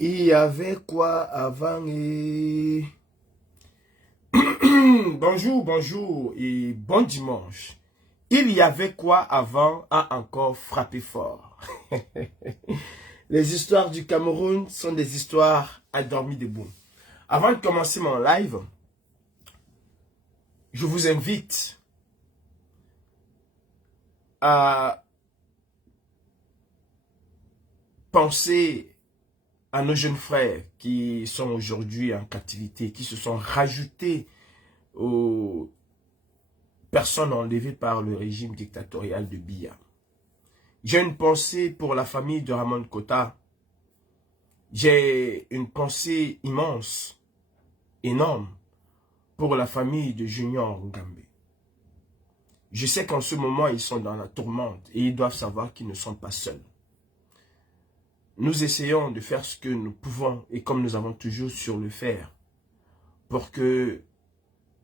Il y avait quoi avant et... Bonjour, bonjour et bon dimanche. Il y avait quoi avant a encore frappé fort. Les histoires du Cameroun sont des histoires à dormir debout. Avant de commencer mon live, je vous invite à penser à nos jeunes frères qui sont aujourd'hui en captivité, qui se sont rajoutés aux personnes enlevées par le régime dictatorial de Biya. J'ai une pensée pour la famille de Ramon Kota. J'ai une pensée immense, énorme, pour la famille de Junior Ngambe. Je sais qu'en ce moment, ils sont dans la tourmente et ils doivent savoir qu'ils ne sont pas seuls. Nous essayons de faire ce que nous pouvons et comme nous avons toujours su le faire pour que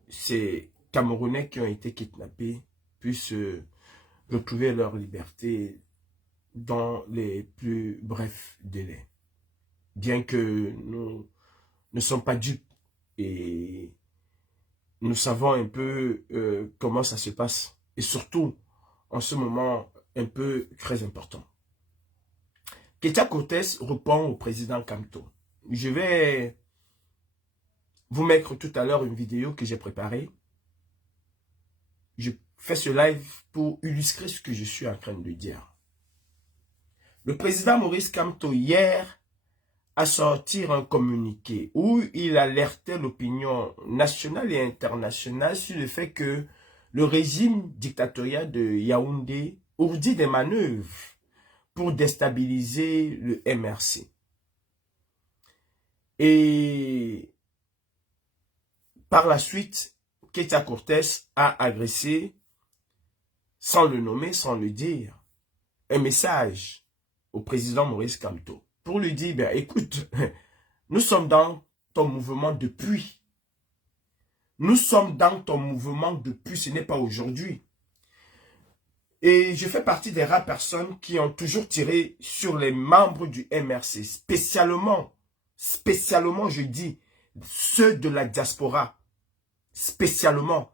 ces Camerounais qui ont été kidnappés puissent retrouver leur liberté dans les plus brefs délais. Bien que nous ne sommes pas dupes et nous savons un peu comment ça se passe. Et surtout, en ce moment, un peu très important. Ketia Cortés répond au président Kamto. Je vais vous mettre tout à l'heure une vidéo que j'ai préparée. Je fais ce live pour illustrer ce que je suis en train de dire. Le président Maurice Kamto, hier, a sorti un communiqué où il alertait l'opinion nationale et internationale sur le fait que le régime dictatorial de Yaoundé ourdit des manœuvres pour déstabiliser le MRC. Et par la suite, Ketia Cortés a agressé, sans le nommer, sans le dire, un message au président Maurice Kamto pour lui dire, ben, écoute, nous sommes dans ton mouvement depuis. Nous sommes dans ton mouvement depuis, ce n'est pas aujourd'hui. Et je fais partie des rares personnes qui ont toujours tiré sur les membres du MRC, spécialement je dis, ceux de la diaspora, spécialement.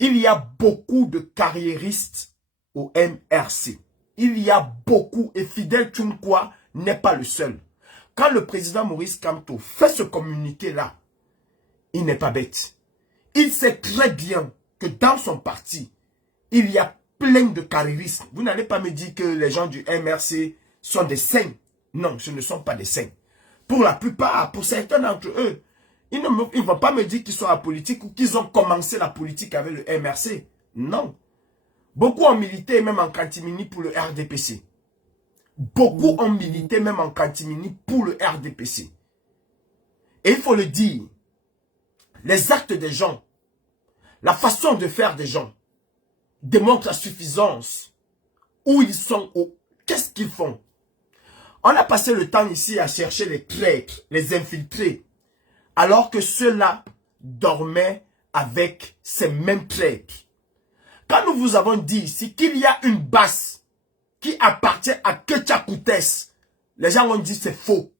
Il y a beaucoup de carriéristes au MRC. Il y a beaucoup, et Fidel Tchoumkwa n'est pas le seul. Quand le président Maurice Kamto fait ce communiqué-là, il n'est pas bête. Il sait très bien que dans son parti, il y a plein de carriéristes. Vous n'allez pas me dire que les gens du MRC sont des saints. Non, ce ne sont pas des saints. Pour la plupart, pour certains d'entre eux, ils ne vont pas me dire qu'ils sont à la politique ou qu'ils ont commencé la politique avec le MRC. Non. Beaucoup ont milité même en catimini pour le RDPC. Beaucoup ont milité même en catimini pour le RDPC. Et il faut le dire, les actes des gens, la façon de faire des gens, démontrent la suffisance. Où ils sont, qu'est-ce qu'ils font. On a passé le temps ici à chercher les traîtres, les infiltrés, alors que ceux-là dormaient avec ces mêmes traîtres. Quand nous vous avons dit ici qu'il y a une base qui appartient à Ketia Cortés, les gens ont dit c'est faux.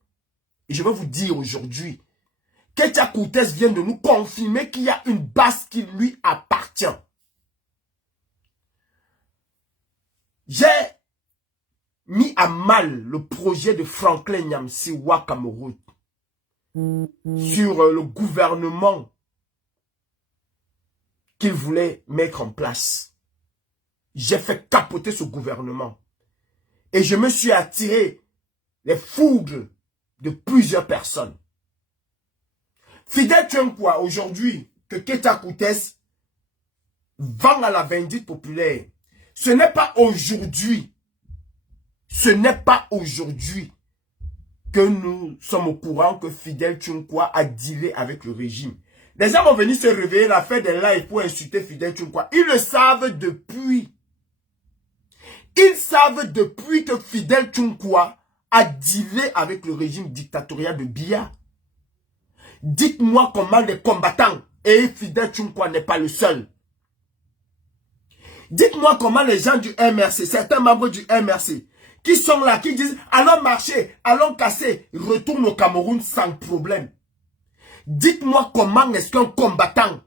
Et je vais vous dire aujourd'hui, Ketia Cortés vient de nous confirmer qu'il y a une base qui lui appartient. J'ai mis à mal le projet de Franklin Nyamsiwa Cameroun sur le gouvernement qu'il voulait mettre en place. J'ai fait capoter ce gouvernement. Et je me suis attiré les foudres de plusieurs personnes. Fidel Tchoumkwa, aujourd'hui, que Ketia Cortés vend à la vindicte populaire, ce n'est pas aujourd'hui. Ce n'est pas aujourd'hui que nous sommes au courant que Fidel Tchoumkwa a dealé avec le régime. Les gens vont venir se réveiller, la faire des lives pour insulter Fidel Tchoumkwa. Ils le savent depuis. Ils savent depuis que Fidel Tchoumkwa a dealé avec le régime dictatorial de Biya. Dites-moi comment les combattants, et Fidel Tchoumkwa n'est pas le seul. Dites-moi comment les gens du MRC, certains membres du MRC, qui sont là, qui disent allons marcher, allons casser, retournent au Cameroun sans problème. Dites-moi comment est-ce qu'un combattant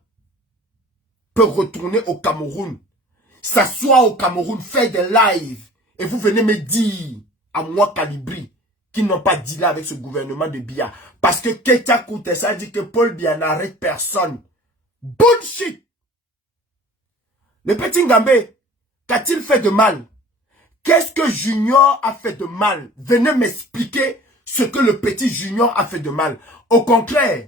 peut retourner au Cameroun, s'asseoir au Cameroun, faire des lives, et vous venez me dire, à moi Calibri, qu'ils n'ont pas dealé avec ce gouvernement de Biya. Parce que Keita Koutessa a dit que Paul Biya n'arrête personne. Bullshit! Le petit Ngambé, qu'a-t-il fait de mal? Qu'est-ce que Junior a fait de mal? Venez m'expliquer ce que le petit Junior a fait de mal. Au contraire,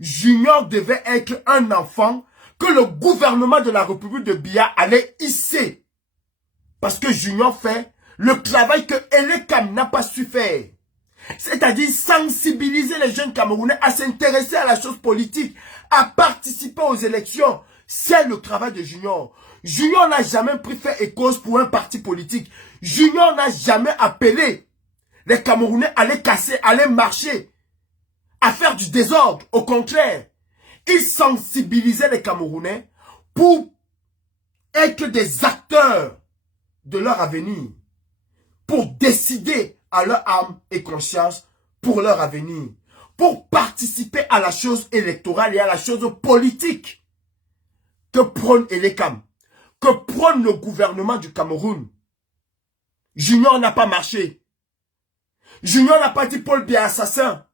Junior devait être un enfant que le gouvernement de la République de Biya allait hisser. Parce que Junior fait le travail que Elekam n'a pas su faire. C'est-à-dire sensibiliser les jeunes Camerounais à s'intéresser à la chose politique, à participer aux élections. C'est le travail de Junior. Junior n'a jamais pris fait et cause pour un parti politique. Junior n'a jamais appelé les Camerounais à les casser, à les marcher, à faire du désordre. Au contraire, il sensibilisait les Camerounais pour être des acteurs de leur avenir, pour décider à leur âme et conscience pour leur avenir, pour participer à la chose électorale et à la chose politique que prône Elekam, que prône le gouvernement du Cameroun. Junior n'a pas marché. Junior n'a pas dit Paul Biya assassin.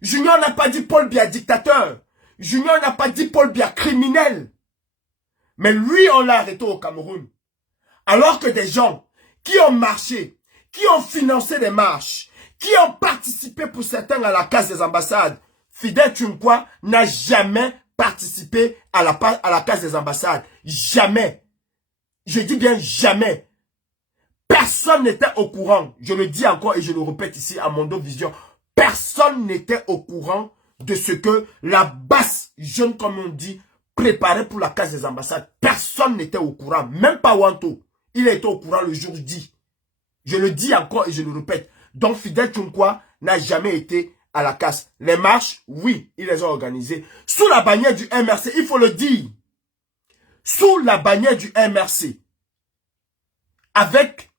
Junior n'a pas dit Paul Biya dictateur. Junior n'a pas dit Paul Biya criminel. Mais lui, on l'a arrêté au Cameroun. Alors que des gens qui ont marché, qui ont financé des marches, qui ont participé pour certains à la casse des ambassades, Fidel Tchoukwa n'a jamais participé à la casse des ambassades. Jamais. Je dis bien jamais. Personne n'était au courant. Je le dis encore et je le répète ici à Mondo Vision. Personne n'était au courant de ce que la basse jeune, comme on dit, préparait pour la casse des ambassades. Personne n'était au courant. Même pas Wanto. Il était au courant le jour dit. Je le dis encore et je le répète. Donc Fidel Tchoukwa n'a jamais été à la casse. Les marches, oui, ils les ont organisées. Sous la bannière du MRC, il faut le dire. Sous la bannière du MRC. Avec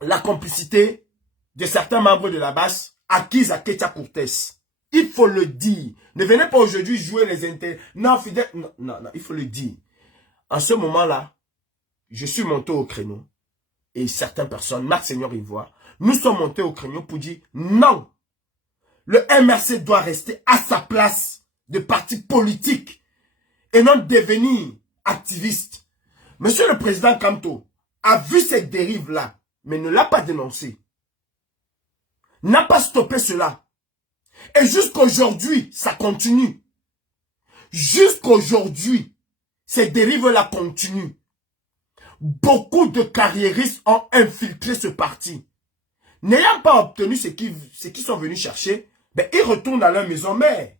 la complicité de certains membres de la base acquise à Keita Koutessa. Il faut le dire. Ne venez pas aujourd'hui jouer les intérêts. Non, Fidel, non, il faut le dire. En ce moment-là, je suis monté au créneau. Et certaines personnes, Marc Seigneur Ivoire, nous sommes montés au créneau pour dire non. Le MRC doit rester à sa place de parti politique et non devenir activiste. Monsieur le Président Kamto a vu cette dérive-là, mais ne l'a pas dénoncé. N'a pas stoppé cela. Et jusqu'aujourd'hui, ça continue. Jusqu'aujourd'hui, ces dérives-là continuent. Beaucoup de carriéristes ont infiltré ce parti. N'ayant pas obtenu ce qu'ils sont venus chercher, ben, ils retournent à leur maison mère.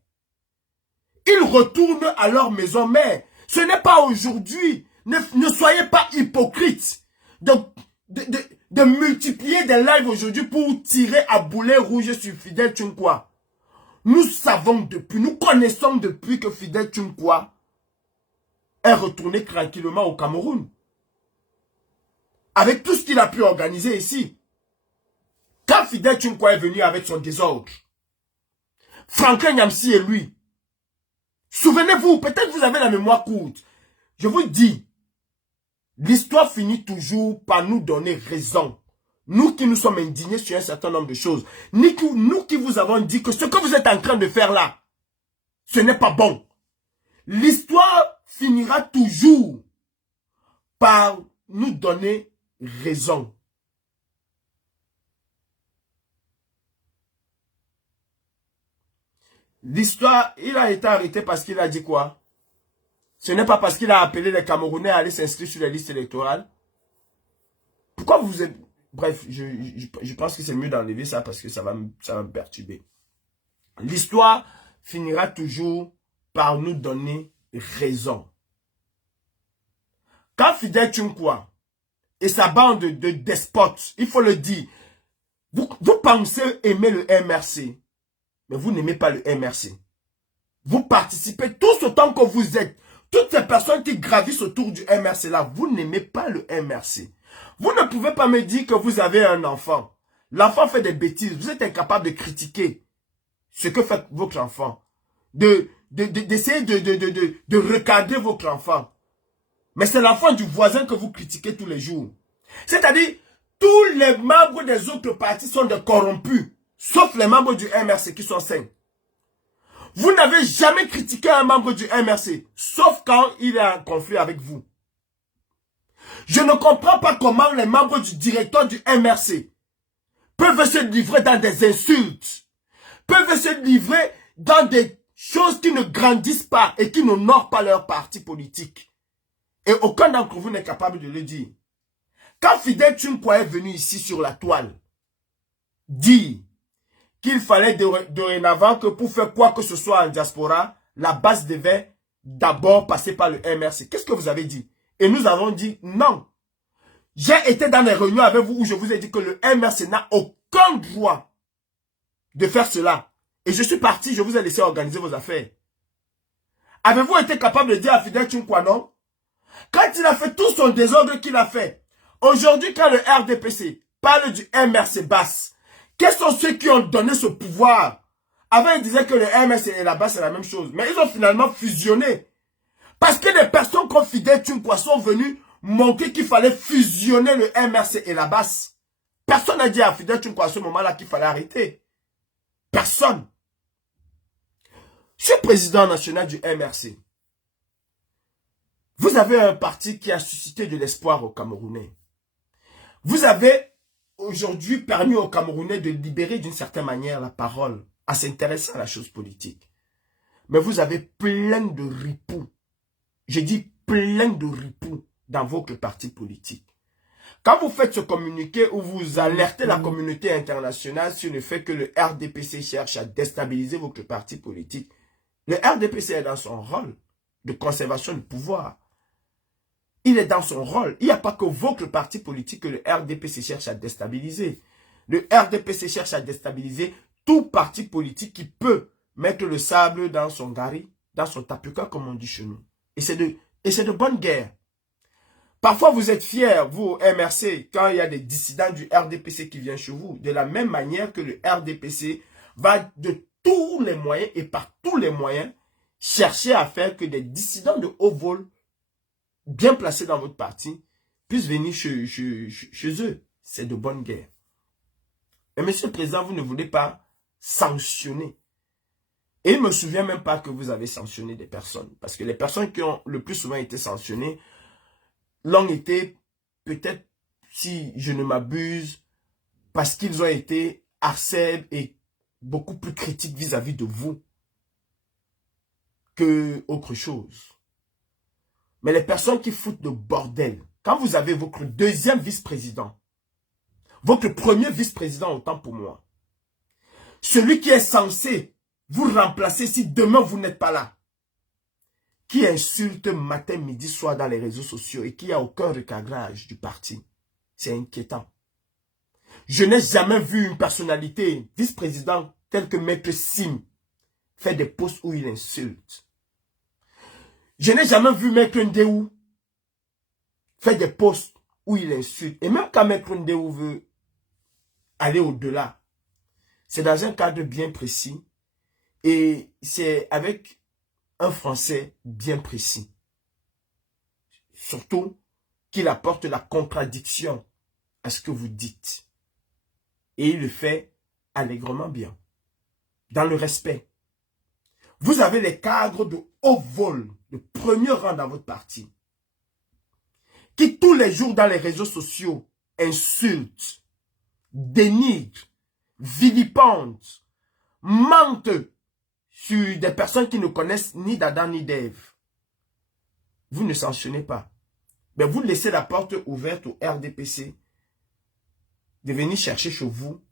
Ils retournent à leur maison mère. Ce n'est pas aujourd'hui. Ne soyez pas hypocrites de multiplier des lives aujourd'hui pour tirer à boulet rouge sur Fidel Tchoukwa. Nous savons depuis, nous connaissons depuis que Fidel Tchoukwa est retourné tranquillement au Cameroun. Avec tout ce qu'il a pu organiser ici. Quand Fidel Tchoukwa est venu avec son désordre, Franklin Nyamsi et lui, souvenez-vous, peut-être vous avez la mémoire courte. Je vous dis, l'histoire finit toujours par nous donner raison. Nous qui nous sommes indignés sur un certain nombre de choses. Nous qui vous avons dit que ce que vous êtes en train de faire là, ce n'est pas bon. L'histoire finira toujours par nous donner raison. L'histoire, il a été arrêté parce qu'il a dit quoi? Ce n'est pas parce qu'il a appelé les Camerounais à aller s'inscrire sur les listes électorales. Pourquoi vous êtes... Bref, je pense que c'est mieux d'enlever ça parce que ça va me perturber. L'histoire finira toujours par nous donner raison. Quand Fidel Tchoukwa et sa bande de despotes, il faut le dire, vous pensez aimer le MRC, mais vous n'aimez pas le MRC. Vous participez tous autant que vous êtes, toutes ces personnes qui gravissent autour du MRC là, vous n'aimez pas le MRC. Vous ne pouvez pas me dire que vous avez un enfant. L'enfant fait des bêtises. Vous êtes incapable de critiquer ce que fait votre enfant. D'essayer de recadrer votre enfant. Mais c'est l'enfant du voisin que vous critiquez tous les jours. C'est-à-dire, tous les membres des autres partis sont des corrompus. Sauf les membres du MRC qui sont sains. Vous n'avez jamais critiqué un membre du MRC. Sauf quand il est en conflit avec vous. Je ne comprends pas comment les membres du directoire du MRC peuvent se livrer dans des insultes. Peuvent se livrer dans des choses qui ne grandissent pas et qui n'honorent pas leur parti politique. Et aucun d'entre vous n'est capable de le dire. Quand Fidel Tchounkoua est venu ici sur la toile, dire qu'il fallait dorénavant que pour faire quoi que ce soit en diaspora, la base devait d'abord passer par le MRC. Qu'est-ce que vous avez dit? Et nous avons dit non. J'ai été dans les réunions avec vous où je vous ai dit que le MRC n'a aucun droit de faire cela. Et je suis parti, je vous ai laissé organiser vos affaires. Avez-vous été capable de dire à Fidel Tchounkoua non? Quand il a fait tout son désordre qu'il a fait, aujourd'hui quand le RDPC parle du MRC basse, quels sont ceux qui ont donné ce pouvoir? Avant, ils disaient que le MRC et la basse c'est la même chose. Mais ils ont finalement fusionné. Parce que des personnes comme Fidel Tchounkoua sont venues montrer qu'il fallait fusionner le MRC et la basse. Personne n'a dit à Fidel Tchounkoua à ce moment-là qu'il fallait arrêter. Personne. Je suis président national du MRC. Vous avez un parti qui a suscité de l'espoir aux Camerounais. Vous avez aujourd'hui permis aux Camerounais de libérer d'une certaine manière la parole, à s'intéresser à la chose politique. Mais vous avez plein de ripoux. Je dis plein de ripoux dans votre parti politique. Quand vous faites ce communiqué où vous alertez la communauté internationale sur le fait que le RDPC cherche à déstabiliser votre parti politique, le RDPC est dans son rôle de conservation du pouvoir. Il est dans son rôle. Il n'y a pas que votre parti politique que le RDPC cherche à déstabiliser. Le RDPC cherche à déstabiliser tout parti politique qui peut mettre le sable dans son gari, dans son tapuka, comme on dit chez nous. Et c'est de bonne guerre. Parfois, vous êtes fiers, vous, au MRC, quand il y a des dissidents du RDPC qui viennent chez vous. De la même manière que le RDPC va de tous les moyens et par tous les moyens chercher à faire que des dissidents de haut vol bien placés dans votre parti puissent venir chez eux. C'est de bonne guerre. Mais monsieur le président, vous ne voulez pas sanctionner. Et il ne me souvient même pas que vous avez sanctionné des personnes. Parce que les personnes qui ont le plus souvent été sanctionnées l'ont été, peut-être, si je ne m'abuse, parce qu'ils ont été harcèles et beaucoup plus critiques vis-à-vis de vous que autre chose. Mais les personnes qui foutent de bordel, quand vous avez votre deuxième vice-président, votre premier vice-président autant pour moi, celui qui est censé vous remplacer si demain vous n'êtes pas là, qui insulte matin, midi, soir dans les réseaux sociaux et qui n'a aucun recadrage du parti, c'est inquiétant. Je n'ai jamais vu une personnalité vice-président telle que Maître Sim faire des posts où il insulte. Je n'ai jamais vu Maître Ndéou faire des posts où il insulte. Et même quand Maître Ndéou veut aller au-delà, c'est dans un cadre bien précis et c'est avec un français bien précis. Surtout qu'il apporte la contradiction à ce que vous dites. Et il le fait allègrement bien, dans le respect. Vous avez les cadres de haut vol, de premier rang dans votre parti, qui tous les jours dans les réseaux sociaux insultent, dénigrent, vilipendent, mentent sur des personnes qui ne connaissent ni d'Adam ni d'Ève. Vous ne sanctionnez pas. Mais vous laissez la porte ouverte au RDPC de venir chercher chez vous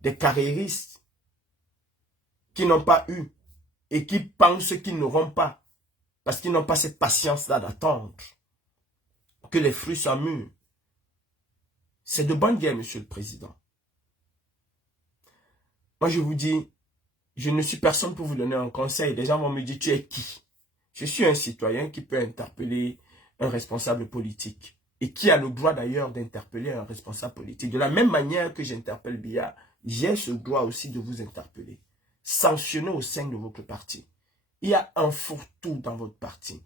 des carriéristes qui n'ont pas eu et qui pensent qu'ils n'auront pas parce qu'ils n'ont pas cette patience-là d'attendre que les fruits soient mûrs. C'est de bonne guerre, monsieur le président. Moi, je vous dis, je ne suis personne pour vous donner un conseil. Les gens vont me dire, tu es qui? Je suis un citoyen qui peut interpeller un responsable politique et qui a le droit d'ailleurs d'interpeller un responsable politique. De la même manière que j'interpelle Biya, j'ai ce droit aussi de vous interpeller. Sanctionner au sein de votre parti. Il y a un fourre-tout dans votre parti.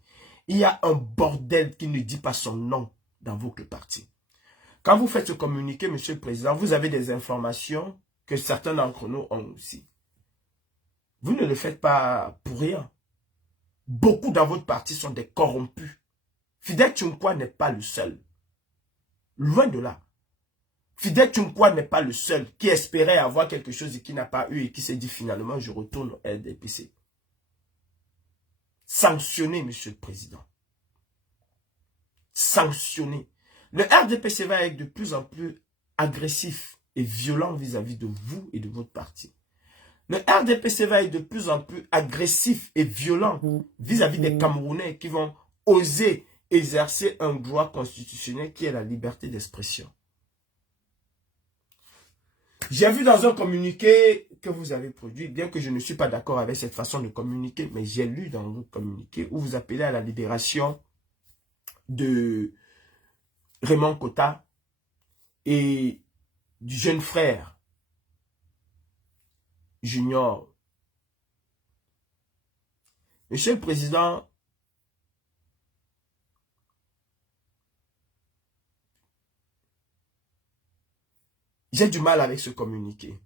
Il y a un bordel qui ne dit pas son nom dans votre parti. Quand vous faites ce communiqué, Monsieur le Président, vous avez des informations que certains d'entre nous ont aussi. Vous ne le faites pas pour rien. Beaucoup dans votre parti sont des corrompus. Fidel Tchoukwa n'est pas le seul. Loin de là. Fidel Tchoukwa n'est pas le seul qui espérait avoir quelque chose et qui n'a pas eu et qui s'est dit finalement je retourne au RDPC. Sanctionnez, Monsieur le Président. Sanctionnez. Le RDPC va être de plus en plus agressif et violent vis-à-vis de vous et de votre parti. Le RDPC va être de plus en plus agressif et violent vis-à-vis des Camerounais qui vont oser exercer un droit constitutionnel qui est la liberté d'expression. J'ai vu dans un communiqué que vous avez produit, bien que je ne suis pas d'accord avec cette façon de communiquer, mais j'ai lu dans votre communiqué où vous appelez à la libération de Raymond Kota et du jeune frère Junior. Monsieur le Président, j'ai du mal avec ce communiqué.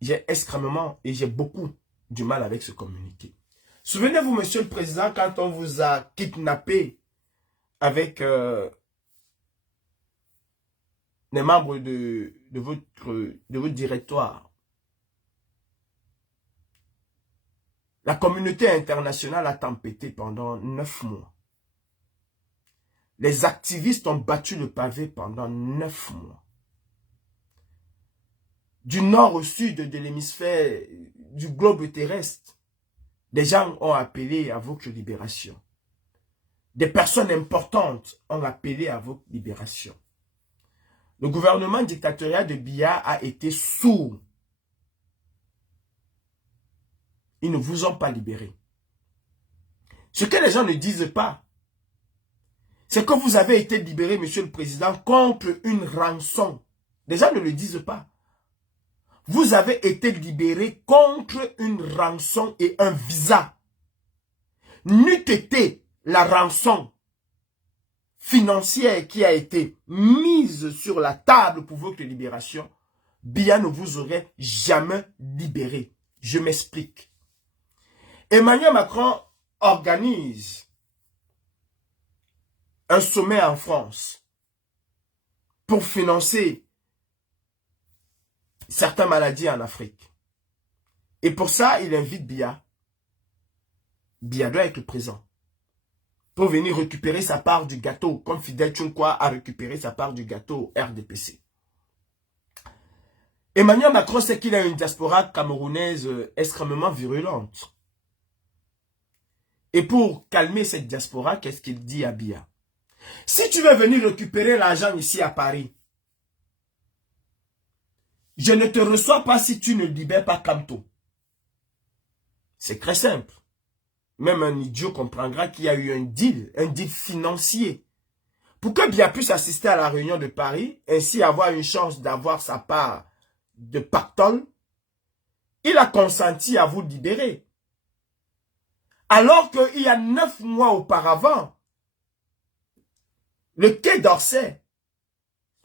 J'ai extrêmement et j'ai beaucoup du mal avec ce communiqué. Souvenez-vous, Monsieur le Président, quand on vous a kidnappé avec les membres de votre directoire. La communauté internationale a tempêté pendant 9 mois. Les activistes ont battu le pavé pendant 9 mois. Du nord au sud de l'hémisphère du globe terrestre, des gens ont appelé à votre libération. Des personnes importantes ont appelé à votre libération. Le gouvernement dictatorial de Biya a été sourd. Ils ne vous ont pas libéré. Ce que les gens ne disent pas, c'est que vous avez été libéré, Monsieur le Président, contre une rançon. Les gens ne le disent pas. Vous avez été libéré contre une rançon et un visa. N'eût été la rançon financière qui a été mise sur la table pour votre libération, Biya ne vous aurait jamais libéré. Je m'explique. Emmanuel Macron organise un sommet en France pour financer certaines maladies en Afrique. Et pour ça, il invite Biya. Biya doit être présent pour venir récupérer sa part du gâteau, comme Fidel Tchoukwa a récupéré sa part du gâteau au RDPC. Emmanuel Macron sait qu'il a une diaspora camerounaise extrêmement virulente. Et pour calmer cette diaspora, qu'est-ce qu'il dit à Biya? Si tu veux venir récupérer l'argent ici à Paris, je ne te reçois pas si tu ne libères pas Kamto. C'est très simple. Même un idiot comprendra qu'il y a eu un deal financier. Pour que Biya puisse assister à la réunion de Paris, ainsi avoir une chance d'avoir sa part de pactole, il a consenti à vous libérer. Alors qu'il y a 9 mois auparavant, le Quai d'Orsay,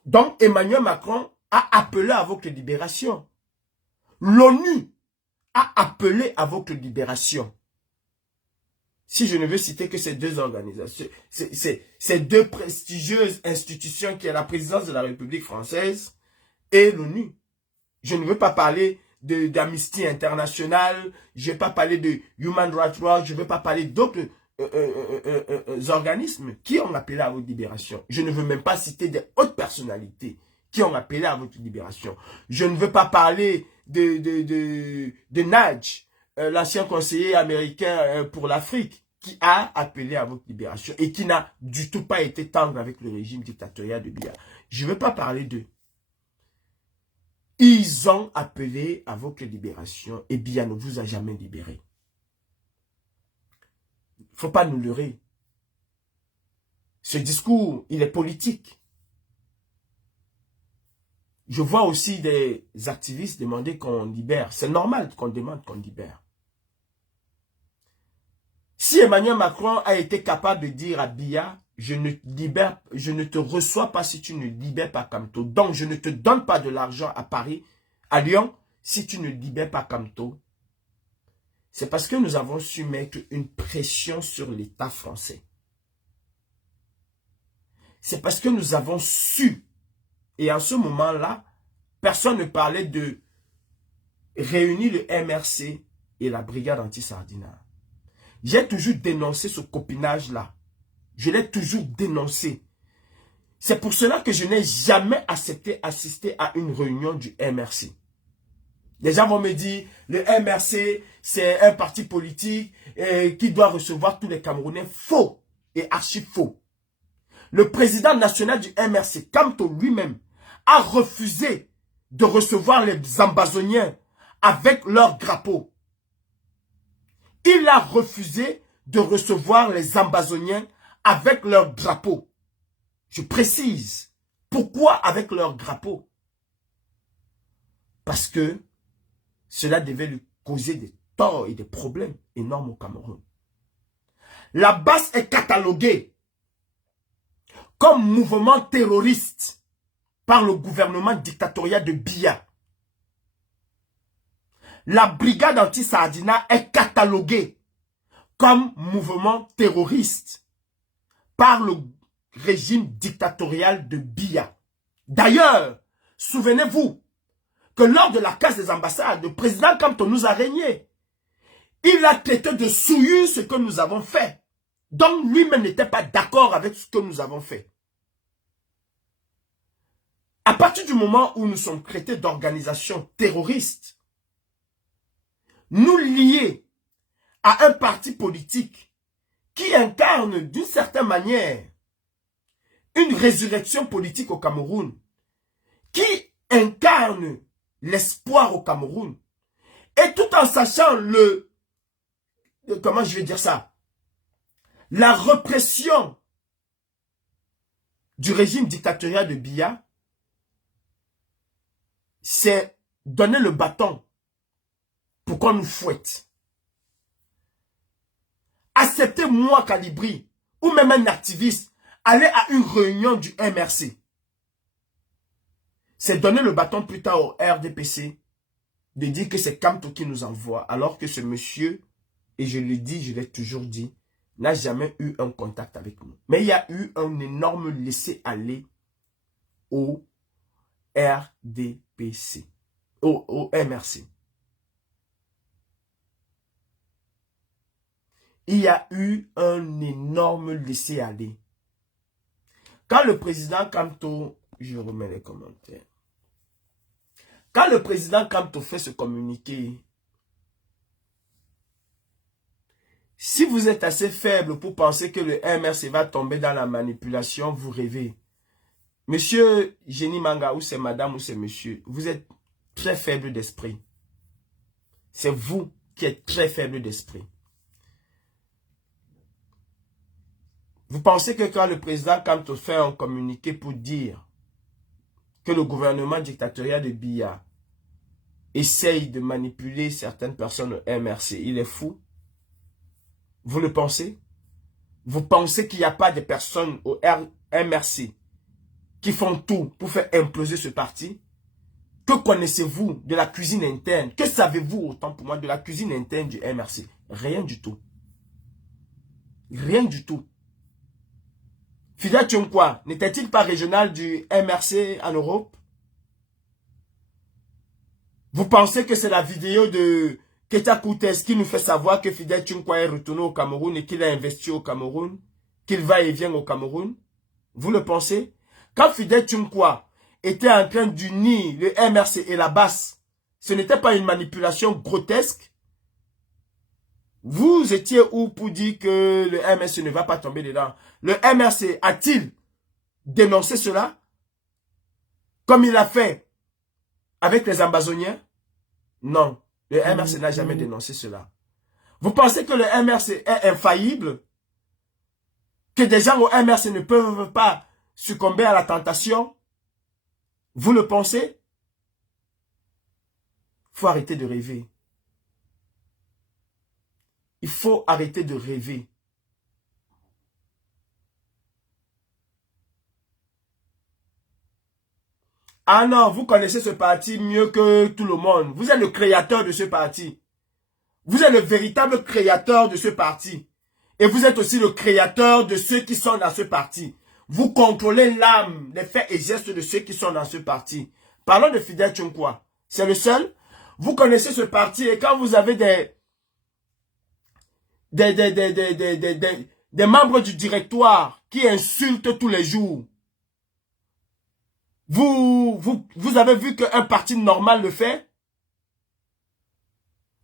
donc Emmanuel Macron, a appelé à votre libération. L'ONU a appelé à votre libération. Si je ne veux citer que ces deux organisations, ces deux prestigieuses institutions qui est la présidence de la République française et l'ONU. Je ne veux pas parler d'Amnesty International, je ne veux pas parler de Human Rights Watch, je ne veux pas parler d'autres organismes qui ont appelé à votre libération. Je ne veux même pas citer des hautes personnalités qui ont appelé à votre libération. Je ne veux pas parler de Nadj, l'ancien conseiller américain pour l'Afrique, qui a appelé à votre libération et qui n'a du tout pas été tendre avec le régime dictatorial de Biya. Je ne veux pas parler d'eux. Ils ont appelé à votre libération et Biya ne vous a jamais libéré. faut pas nous leurrer. Ce discours, il est politique. Je vois aussi des activistes demander qu'on libère. C'est normal qu'on demande qu'on libère. Si Emmanuel Macron a été capable de dire à Biya, je ne te reçois pas si tu ne libères pas Kamto. Donc, je ne te donne pas de l'argent à Paris, à Lyon, si tu ne libères pas Kamto. C'est parce que nous avons su mettre une pression sur l'État français. C'est parce que nous avons su, et en ce moment-là, personne ne parlait de réunir le MRC et la brigade anti-Sardina. J'ai toujours dénoncé ce copinage-là. Je l'ai toujours dénoncé. C'est pour cela que je n'ai jamais accepté assister à une réunion du MRC. Les gens vont me dire, le MRC, c'est un parti politique qui doit recevoir tous les Camerounais. Faux et archi faux. Le président national du MRC, Kamto lui-même, a refusé de recevoir les ambazoniens avec leur drapeau. Il a refusé de recevoir les ambazoniens avec leur drapeau. Je précise. Pourquoi avec leur drapeau? Parce que cela devait lui causer des torts et des problèmes énormes au Cameroun. La BAS est cataloguée comme mouvement terroriste par le gouvernement dictatorial de Biya. La brigade anti-Sardina est cataloguée comme mouvement terroriste par le régime dictatorial de Biya. D'ailleurs, souvenez-vous que lors de la casse des ambassades, le président Kamto nous a régné. Il a traité de souillure ce que nous avons fait. Donc lui-même n'était pas d'accord avec ce que nous avons fait. À partir du moment où nous sommes traités d'organisation terroriste, nous liés à un parti politique qui incarne d'une certaine manière une résurrection politique au Cameroun, qui incarne l'espoir au Cameroun, et tout en sachant comment je vais dire ça, la répression du régime dictatorial de Biya, c'est donner le bâton pour qu'on nous fouette. Accepter moi, Calibri, ou même un activiste, aller à une réunion du MRC. C'est donner le bâton plus tard au RDPC de dire que c'est Kamto qui nous envoie, alors que ce monsieur, et je le dis, je l'ai toujours dit, n'a jamais eu un contact avec nous. Mais il y a eu un énorme laisser-aller au RDPC, au MRC. Il y a eu un énorme laisser-aller. Quand le président Kamto, je remets les commentaires. Quand le président Kamto fait ce communiqué, si vous êtes assez faible pour penser que le MRC va tomber dans la manipulation, vous rêvez. Monsieur Génie Manga, ou c'est madame, ou c'est monsieur, vous êtes très faible d'esprit. C'est vous qui êtes très faible d'esprit. Vous pensez que quand le président Kamto fait un communiqué pour dire que le gouvernement dictatorial de Biya essaye de manipuler certaines personnes au MRC, il est fou? Vous le pensez? Vous pensez qu'il n'y a pas de personnes au MRC qui font tout pour faire imploser ce parti? Que connaissez-vous de la cuisine interne? Que savez-vous autant pour moi de la cuisine interne du MRC? Rien du tout. Rien du tout. Fidel Tchonkwa, n'était-il pas régional du MRC en Europe? Vous pensez que c'est la vidéo de Keita Koutes qui nous fait savoir que Fidel Tchonkwa est retourné au Cameroun et qu'il a investi au Cameroun, qu'il va et vient au Cameroun? Vous le pensez? Quand Fidel Tchonkwa était en train d'unir le MRC et la BAS, ce n'était pas une manipulation grotesque? Vous étiez où pour dire que le MRC ne va pas tomber dedans? Le MRC a-t-il dénoncé cela? Comme il l'a fait avec les ambazoniens? Non, le MRC n'a jamais dénoncé cela. Vous pensez que le MRC est infaillible? Que des gens au MRC ne peuvent pas succomber à la tentation? Vous le pensez? Il faut arrêter de rêver. Il faut arrêter de rêver. Ah non, vous connaissez ce parti mieux que tout le monde. Vous êtes le créateur de ce parti. Vous êtes le véritable créateur de ce parti. Et vous êtes aussi le créateur de ceux qui sont dans ce parti. Vous contrôlez l'âme, les faits et gestes de ceux qui sont dans ce parti. Parlons de Fidel Tchonkwa. C'est le seul. Vous connaissez ce parti et quand vous avez des membres du directoire qui insultent tous les jours, vous avez vu qu'un parti normal le fait?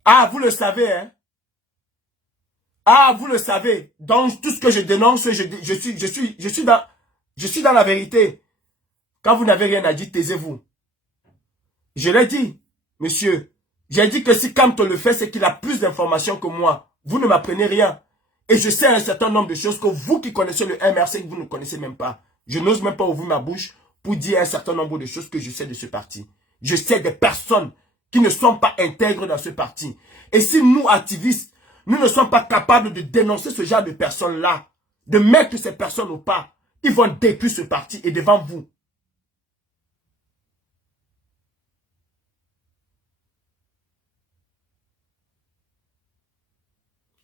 Ah, vous le savez, hein? Ah, vous le savez. Donc, tout ce que je dénonce, je suis dans la vérité. Quand vous n'avez rien à dire, taisez-vous. Je l'ai dit, monsieur. J'ai dit que si Kamto le fait, c'est qu'il a plus d'informations que moi. Vous ne m'apprenez rien. Et je sais un certain nombre de choses que vous qui connaissez le MRC, vous ne connaissez même pas. Je n'ose même pas ouvrir ma bouche pour dire un certain nombre de choses que je sais de ce parti. Je sais des personnes qui ne sont pas intègres dans ce parti. Et si nous, activistes, nous ne sommes pas capables de dénoncer ce genre de personnes-là, de mettre ces personnes au pas, ils vont détruire ce parti et devant vous.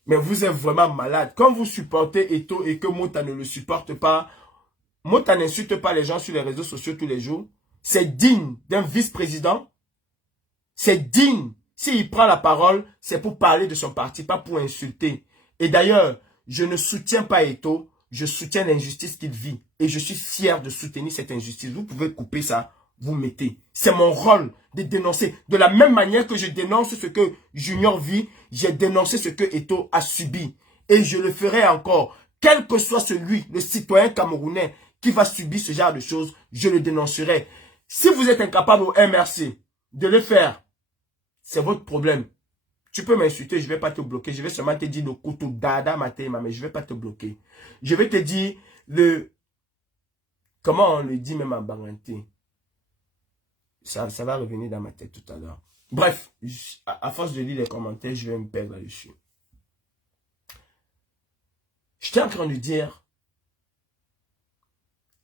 Mais vous êtes vraiment malade. Quand vous supportez Eto'o et que Mota ne le supporte pas, Mota n'insulte pas les gens sur les réseaux sociaux tous les jours. C'est digne d'un vice-président. C'est digne. S'il prend la parole, c'est pour parler de son parti, pas pour insulter. Et d'ailleurs, je ne soutiens pas Eto'o, je soutiens l'injustice qu'il vit. Et je suis fier de soutenir cette injustice. Vous pouvez couper ça, vous mettez. C'est mon rôle de dénoncer. De la même manière que je dénonce ce que Junior vit, j'ai dénoncé ce que Eto'o a subi. Et je le ferai encore. Quel que soit celui, le citoyen camerounais, qui va subir ce genre de choses, je le dénoncerai. Si vous êtes incapable au MRC de le faire, c'est votre problème. Tu peux m'insulter, je ne vais pas te bloquer. Je vais seulement te dire le couteau dada matema, mais je ne vais pas te bloquer. Je vais te dire le... Comment on le dit même en banganté? Ça va revenir dans ma tête tout à l'heure. Bref, à force de lire les commentaires, je vais me perdre là-dessus. J'étais en train de dire,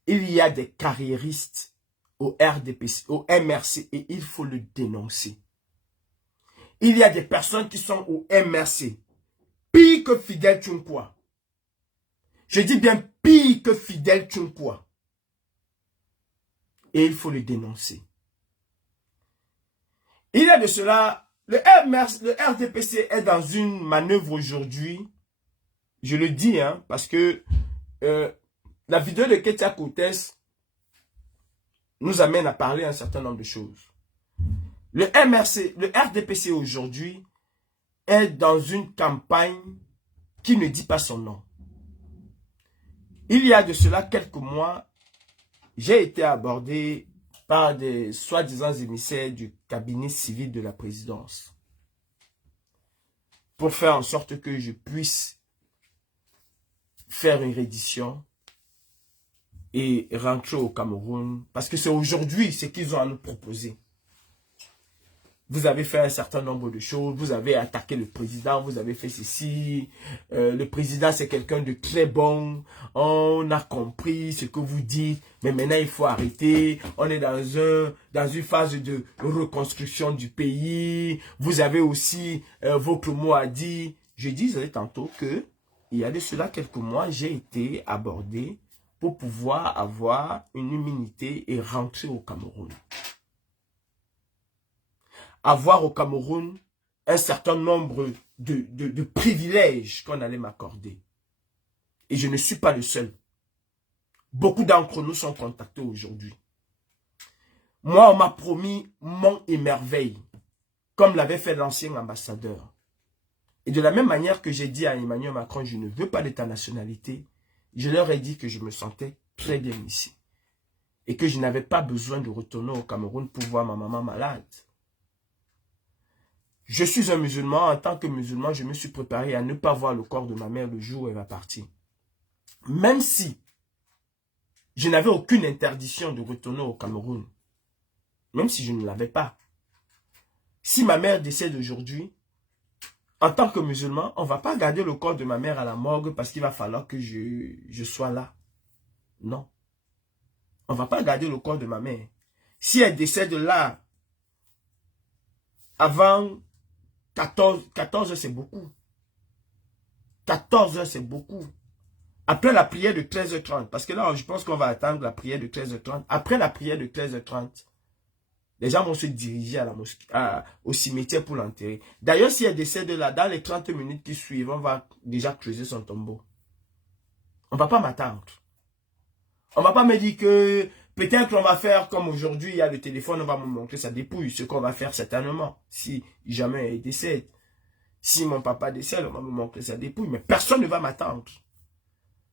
il y a des carriéristes au RDPC, au MRC, et il faut le dénoncer. Il y a des personnes qui sont au MRC, pire que Fidel Tchonkwa. Je dis bien pire que Fidel Tchonkwa. Et il faut le dénoncer. Il y a de cela, le RDPC est dans une manœuvre aujourd'hui. Je le dis, hein, parce que la vidéo de Ketia Cortez nous amène à parler un certain nombre de choses. Le RDPC aujourd'hui est dans une campagne qui ne dit pas son nom. Il y a de cela quelques mois, j'ai été abordé par des soi-disant émissaires du cabinet civil de la présidence pour faire en sorte que je puisse faire une reddition et rentrer au Cameroun. Parce que c'est aujourd'hui ce qu'ils ont à nous proposer. Vous avez fait un certain nombre de choses, vous avez attaqué le président, vous avez fait ceci. Le président, c'est quelqu'un de très bon. On a compris ce que vous dites, mais maintenant, il faut arrêter. On est dans une phase de reconstruction du pays. Vous avez aussi votre mot à dire. Je disais tantôt que il y a de cela quelques mois, j'ai été abordé pour pouvoir avoir une immunité et rentrer au Cameroun. Avoir au Cameroun un certain nombre de privilèges qu'on allait m'accorder. Et je ne suis pas le seul. Beaucoup d'entre nous sont contactés aujourd'hui. Moi, on m'a promis Mont et Merveille, comme l'avait fait l'ancien ambassadeur. Et de la même manière que j'ai dit à Emmanuel Macron, je ne veux pas de ta nationalité, je leur ai dit que je me sentais très bien ici. Et que je n'avais pas besoin de retourner au Cameroun pour voir ma maman malade. Je suis un musulman. En tant que musulman, je me suis préparé à ne pas voir le corps de ma mère le jour où elle va partir. même si je n'avais aucune interdiction de retourner au Cameroun, même si je ne l'avais pas, si ma mère décède aujourd'hui, en tant que musulman, on ne va pas garder le corps de ma mère à la morgue parce qu'il va falloir que je sois là. Non. On ne va pas garder le corps de ma mère. Si elle décède là, avant 14 heures, c'est beaucoup. 14 heures, c'est beaucoup. Après la prière de 13h30, parce que là, je pense qu'on va attendre la prière de 13h30. Après la prière de 13h30, les gens vont se diriger à la mosquée, au cimetière pour l'enterrer. D'ailleurs, si elle décède là, dans les 30 minutes qui suivent, on va déjà creuser son tombeau. On ne va pas m'attendre. On ne va pas me dire que peut-être qu'on va faire comme aujourd'hui, il y a le téléphone, on va me montrer sa dépouille. Ce qu'on va faire certainement, si jamais elle décède. Si mon papa décède, on va me montrer sa dépouille. Mais personne ne va m'attendre.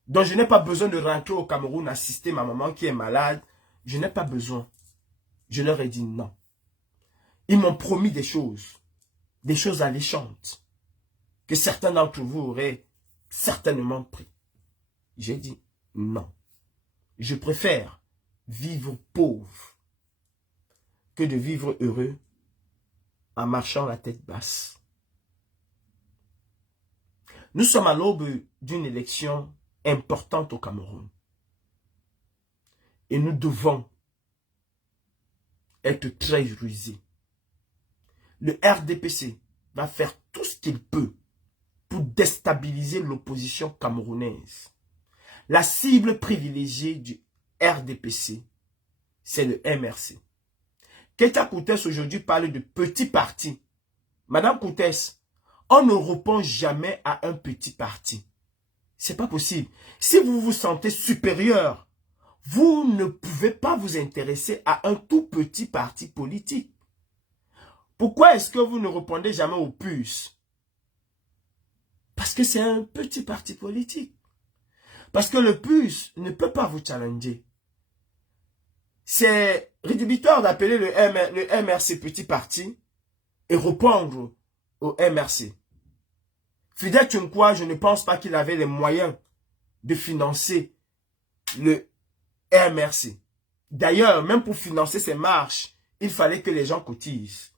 Donc je n'ai pas besoin de rentrer au Cameroun, assister ma maman qui est malade. Je n'ai pas besoin. Je leur ai dit non. Ils m'ont promis des choses alléchantes, que certains d'entre vous auraient certainement pris. J'ai dit non. Je préfère vivre pauvre que de vivre heureux en marchant la tête basse. Nous sommes à l'aube d'une élection importante au Cameroun. Et nous devons être très rusés. Le RDPC va faire tout ce qu'il peut pour déstabiliser l'opposition camerounaise. La cible privilégiée du RDPC, c'est le MRC. Keita Koutes aujourd'hui parle de petits partis. Madame Koutes, on ne répond jamais à un petit parti. C'est pas possible. Si vous vous sentez supérieur, vous ne pouvez pas vous intéresser à un tout petit parti politique. Pourquoi est-ce que vous ne répondez jamais aux puces? Parce que c'est un petit parti politique. Parce que le puce ne peut pas vous challenger. C'est rédhibitoire d'appeler le MRC petit parti et répondre au MRC. Fidel Tchonkwa, je ne pense pas qu'il avait les moyens de financer le MRC. D'ailleurs, même pour financer ces marches, il fallait que les gens cotisent.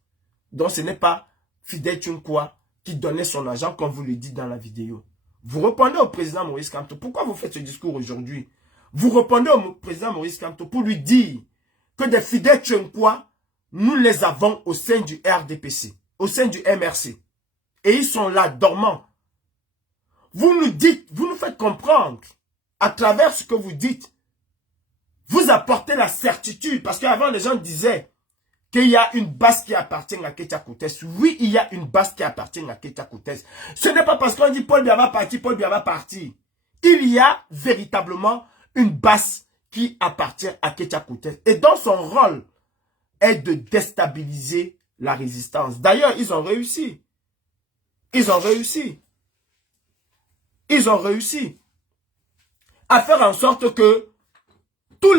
Donc ce n'est pas Fidel Tchonkwa qui donnait son argent comme vous le dites dans la vidéo. Vous répondez au président Maurice Kamto. Pourquoi vous faites ce discours aujourd'hui? Vous répondez au président Maurice Kamto pour lui dire que des Fidel Tchonkwa, nous les avons au sein du RDPC, au sein du MRC. Et ils sont là, dormants. Vous nous dites, vous nous faites comprendre, à travers ce que vous dites, vous apportez la certitude, parce qu'avant les gens disaient qu'il y a une base qui appartient à Keita Koutes. Oui, il y a une base qui appartient à Keita Koutes. Ce n'est pas parce qu'on dit Paul Biya va partir, Paul Biya va partir. Il y a véritablement une base qui appartient à Keita Koutes. Et dont son rôle est de déstabiliser la résistance. D'ailleurs, ils ont réussi. Ils ont réussi. Ils ont réussi à faire en sorte que tous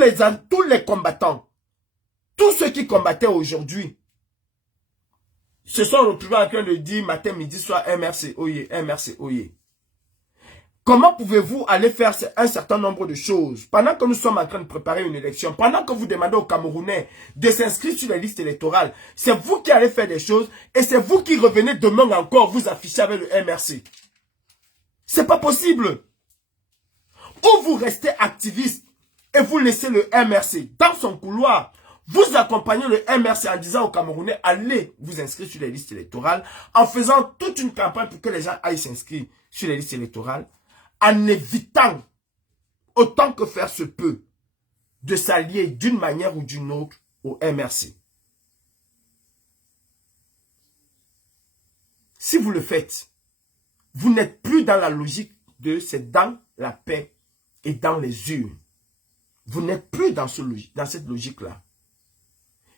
les combattants, tous ceux qui combattaient aujourd'hui, se sont retrouvés en train de dire matin, midi, soir, MRC, oye, MRC, oye. Comment pouvez-vous aller faire un certain nombre de choses pendant que nous sommes en train de préparer une élection, pendant que vous demandez aux Camerounais de s'inscrire sur les listes électorales, c'est vous qui allez faire des choses et c'est vous qui revenez demain encore vous afficher avec le MRC. C'est pas possible. Ou vous restez activiste et vous laissez le MRC dans son couloir. Vous accompagnez le MRC en disant aux Camerounais, allez vous inscrire sur les listes électorales, en faisant toute une campagne pour que les gens aillent s'inscrire sur les listes électorales, en évitant, autant que faire se peut, de s'allier d'une manière ou d'une autre au MRC. Si vous le faites, vous n'êtes plus dans la logique de c'est dans la paix et dans les urnes. Vous n'êtes plus dans cette logique-là.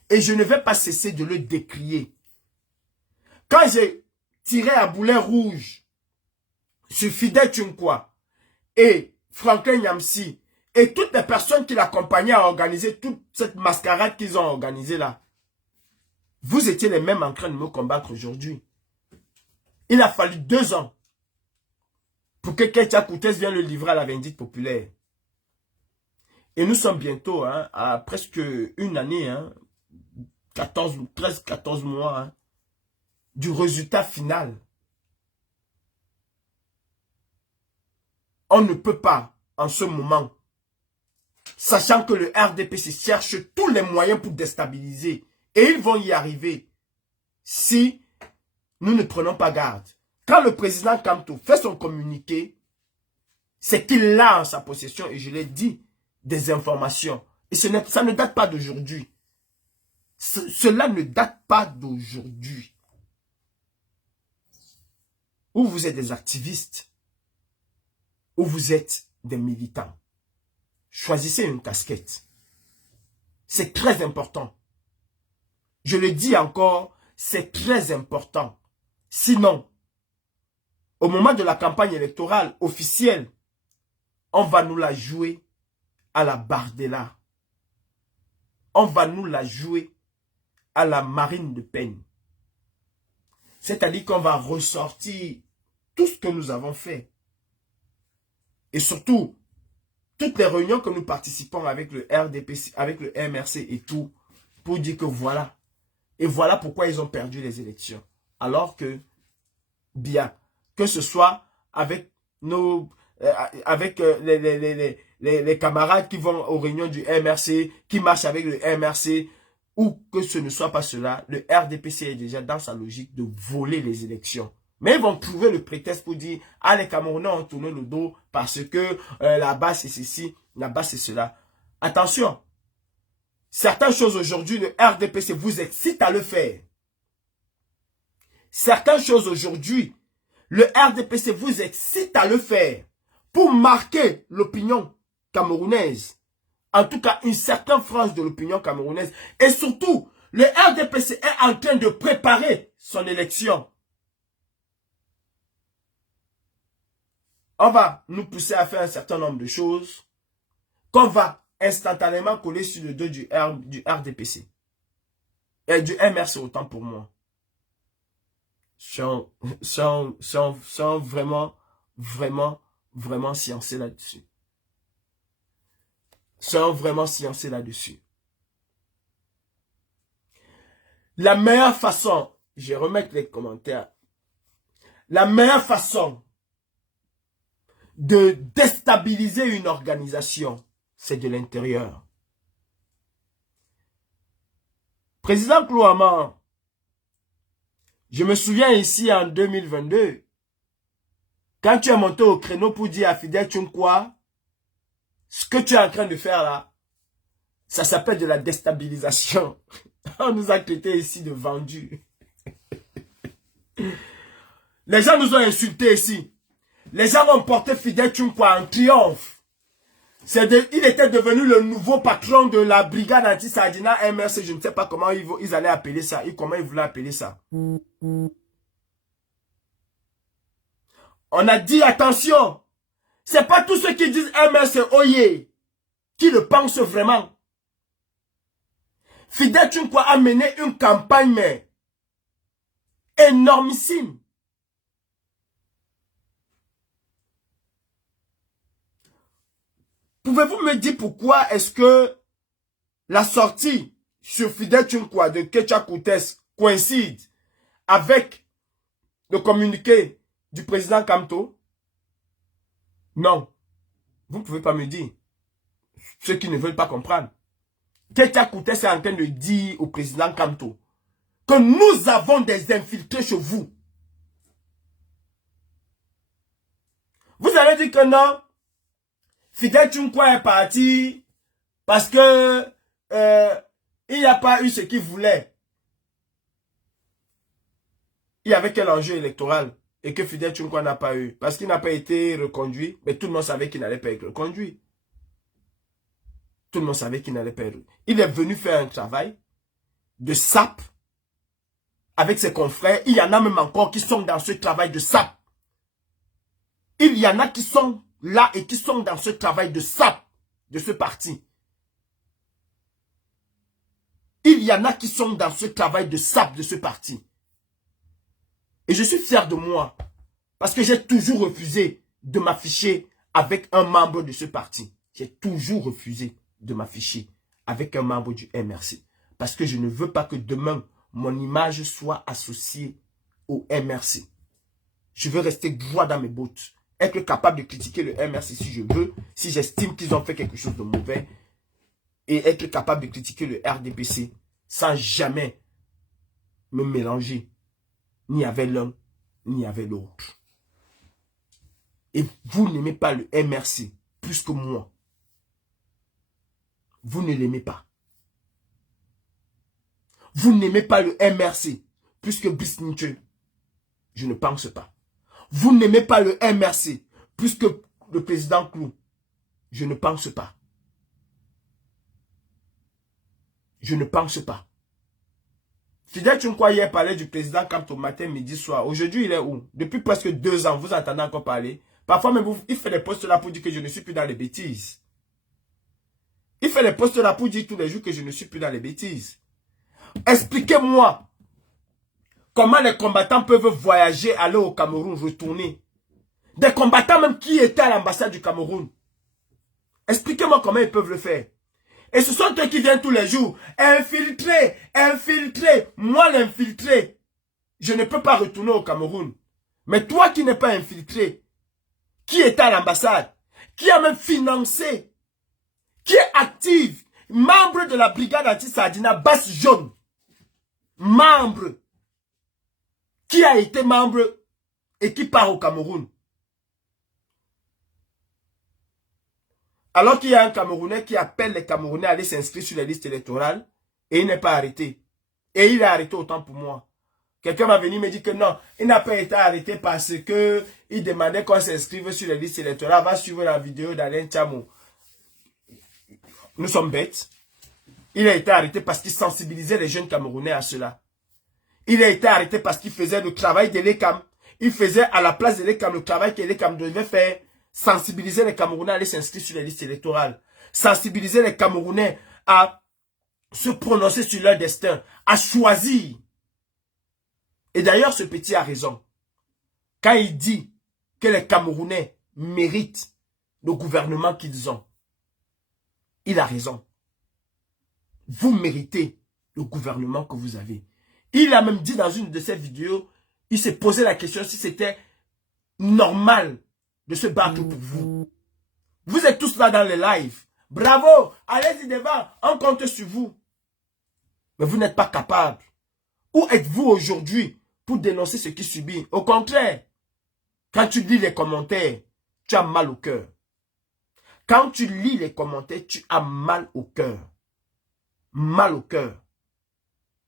Et je ne vais pas cesser de le décrier. Quand j'ai tiré à boulet rouge sur Fidel Tchonkwa et Franklin Nyamsi et toutes les personnes qui l'accompagnaient à organiser toute cette mascarade qu'ils ont organisée là, vous étiez les mêmes en train de me combattre aujourd'hui. Il a fallu 2 ans pour que Ketia Koutes vienne le livrer à la vindicte populaire. Et nous sommes bientôt à presque une année, 13-14 mois du résultat final. On ne peut pas, en ce moment, sachant que le RDPC cherche tous les moyens pour déstabiliser, et ils vont y arriver si nous ne prenons pas garde. Quand le président Kamto fait son communiqué, c'est qu'il a en sa possession, et je l'ai dit, des informations. Et ça ne date pas d'aujourd'hui. Cela ne date pas d'aujourd'hui. Ou vous êtes des activistes, ou vous êtes des militants. Choisissez une casquette. C'est très important. Je le dis encore, c'est très important. Sinon, au moment de la campagne électorale officielle, on va nous la jouer à la Bardella. On va nous la jouer à la Marine Le Pen. C'est-à-dire qu'on va ressortir tout ce que nous avons fait. Et surtout, toutes les réunions que nous participons avec le RDPC, avec le MRC et tout, pour dire que voilà. Et voilà pourquoi ils ont perdu les élections. Alors que, bien, que ce soit avec nos... les camarades qui vont aux réunions du MRC, qui marchent avec le MRC, ou que ce ne soit pas cela, le RDPC est déjà dans sa logique de voler les élections. Mais ils vont trouver le prétexte pour dire « Ah, les Camerounais ont tourné le dos parce que là-bas c'est ceci, là-bas c'est cela. » Attention, certaines choses aujourd'hui, le RDPC vous excite à le faire. Certaines choses aujourd'hui, le RDPC vous excite à le faire pour marquer l'opinion camerounaise. En tout cas, une certaine frange de l'opinion camerounaise. Et surtout, le RDPC est en train de préparer son élection. On va nous pousser à faire un certain nombre de choses qu'on va instantanément coller sur le dos du RDPC. Et du MRC autant pour moi. Sont vraiment sciencés là-dessus. Sont vraiment sciencés là-dessus. La meilleure façon, je vais remettre les commentaires, la meilleure façon de déstabiliser une organisation, c'est de l'intérieur. Président Klouama, je me souviens ici en 2022, quand tu es monté au créneau pour dire à Fidel Tchonkwa, ce que tu es en train de faire là, ça s'appelle de la déstabilisation. On nous a traités ici de vendus. Les gens nous ont insultés ici. Les gens ont porté Fidel Tchonkwa en triomphe. Il était devenu le nouveau patron de la brigade anti-Sardina MRC. Je ne sais pas comment ils allaient appeler ça. Comment ils voulaient appeler ça. On a dit attention. C'est pas tous ceux qui disent MRC Oye qui le pensent vraiment. Fidel Tchonkwa a mené une campagne mais énormissime. Pouvez-vous me dire pourquoi est-ce que la sortie sur Fidel Tchonkwa de Ketia Koutes coïncide avec le communiqué du président Kamto? Non. Vous ne pouvez pas me dire. Ceux qui ne veulent pas comprendre. Ketia Koutes est en train de dire au président Kamto que nous avons des infiltrés chez vous. Vous allez dire que non. Fidel Tchonkwa est parti parce que il n'y a pas eu ce qu'il voulait. Il y avait quel enjeu électoral et que Fidel Tchonkwa n'a pas eu. Parce qu'il n'a pas été reconduit, mais tout le monde savait qu'il n'allait pas être reconduit. Tout le monde savait qu'il n'allait pas être. Il est venu faire un travail de sape avec ses confrères. Il y en a même encore qui sont dans ce travail de sape. Il y en a qui sont là et qui sont dans ce travail de sape de ce parti. Il y en a qui sont dans ce travail de sape de ce parti. Et je suis fier de moi. Parce que j'ai toujours refusé de m'afficher avec un membre de ce parti. J'ai toujours refusé de m'afficher avec un membre du MRC. Parce que je ne veux pas que demain, mon image soit associée au MRC. Je veux rester droit dans mes bottes. Être capable de critiquer le MRC si je veux, si j'estime qu'ils ont fait quelque chose de mauvais. Et être capable de critiquer le RDPC sans jamais me mélanger ni avec l'un, ni avec l'autre. Et vous n'aimez pas le MRC plus que moi. Vous ne l'aimez pas. Vous n'aimez pas le MRC plus que Brice Ninche. Je ne pense pas. Vous n'aimez pas le MRC plus que le président Clou. Je ne pense pas. Je ne pense pas. Fidèle Tchonkwa hier parlait du président quand au matin, midi, soir. Aujourd'hui, il est où? Depuis presque 2 ans, vous entendez encore parler. Parfois même, il fait des posts là pour dire que je ne suis plus dans les bêtises. Il fait des posts là pour dire tous les jours que je ne suis plus dans les bêtises. Expliquez-moi comment les combattants peuvent voyager, aller au Cameroun, retourner. Des combattants même qui étaient à l'ambassade du Cameroun. Expliquez-moi comment ils peuvent le faire. Et ce sont eux qui viennent tous les jours. Infiltrés, infiltrés. Moi l'infiltré, je ne peux pas retourner au Cameroun. Mais toi qui n'es pas infiltré, qui est à l'ambassade, qui a même financé, qui est active, membre de la brigade anti-Sardina Basse Jaune, membre, qui a été membre et qui part au Cameroun. Alors qu'il y a un Camerounais qui appelle les Camerounais à aller s'inscrire sur les listes électorales et il n'est pas arrêté. Et il est arrêté autant pour moi. Quelqu'un va venir me dire que non, il n'a pas été arrêté parce que il demandait qu'on s'inscrive sur les listes électorales. Va suivre la vidéo d'Alain Tchamo. Nous sommes bêtes. Il a été arrêté parce qu'il sensibilisait les jeunes Camerounais à cela. Il a été arrêté parce qu'il faisait le travail de l'ECAM. Il faisait à la place de l'ECAM le travail que l'ECAM devait faire. Sensibiliser les Camerounais à aller s'inscrire sur les listes électorales. Sensibiliser les Camerounais à se prononcer sur leur destin. À choisir. Et d'ailleurs, ce petit a raison. Quand il dit que les Camerounais méritent le gouvernement qu'ils ont. Il a raison. Vous méritez le gouvernement que vous avez. Il a même dit dans une de ses vidéos, il s'est posé la question si c'était normal de se battre pour vous. Vous êtes tous là dans les lives. Bravo, allez-y devant, on compte sur vous. Mais vous n'êtes pas capable. Où êtes-vous aujourd'hui pour dénoncer ce qui subit? Au contraire, quand tu lis les commentaires, tu as mal au cœur. Quand tu lis les commentaires, tu as mal au cœur. Mal au cœur.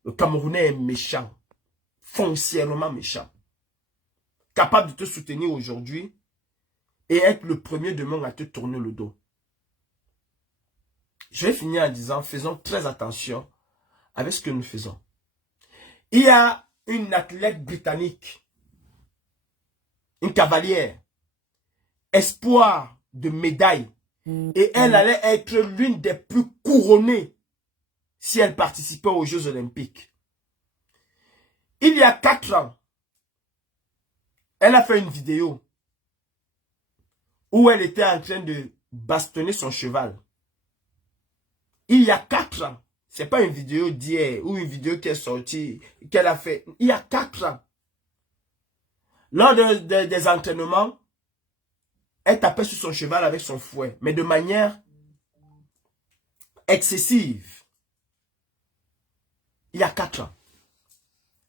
Le Camerounais est méchant. Foncièrement méchant. Capable de te soutenir aujourd'hui et être le premier demain à te tourner le dos. Je vais finir en disant, faisons très attention avec ce que nous faisons. Il y a une athlète britannique, une cavalière, espoir de médaille, et elle allait être l'une des plus couronnées si elle participait aux Jeux Olympiques. Il y a 4 ans, elle a fait une vidéo où elle était en train de bastonner son cheval. Il y a 4 ans. Ce n'est pas une vidéo d'hier ou une vidéo qui est sortie, qu'elle a fait. Il y a 4 ans. Lors des entraînements, elle tapait sur son cheval avec son fouet, mais de manière excessive. Il y a 4 ans.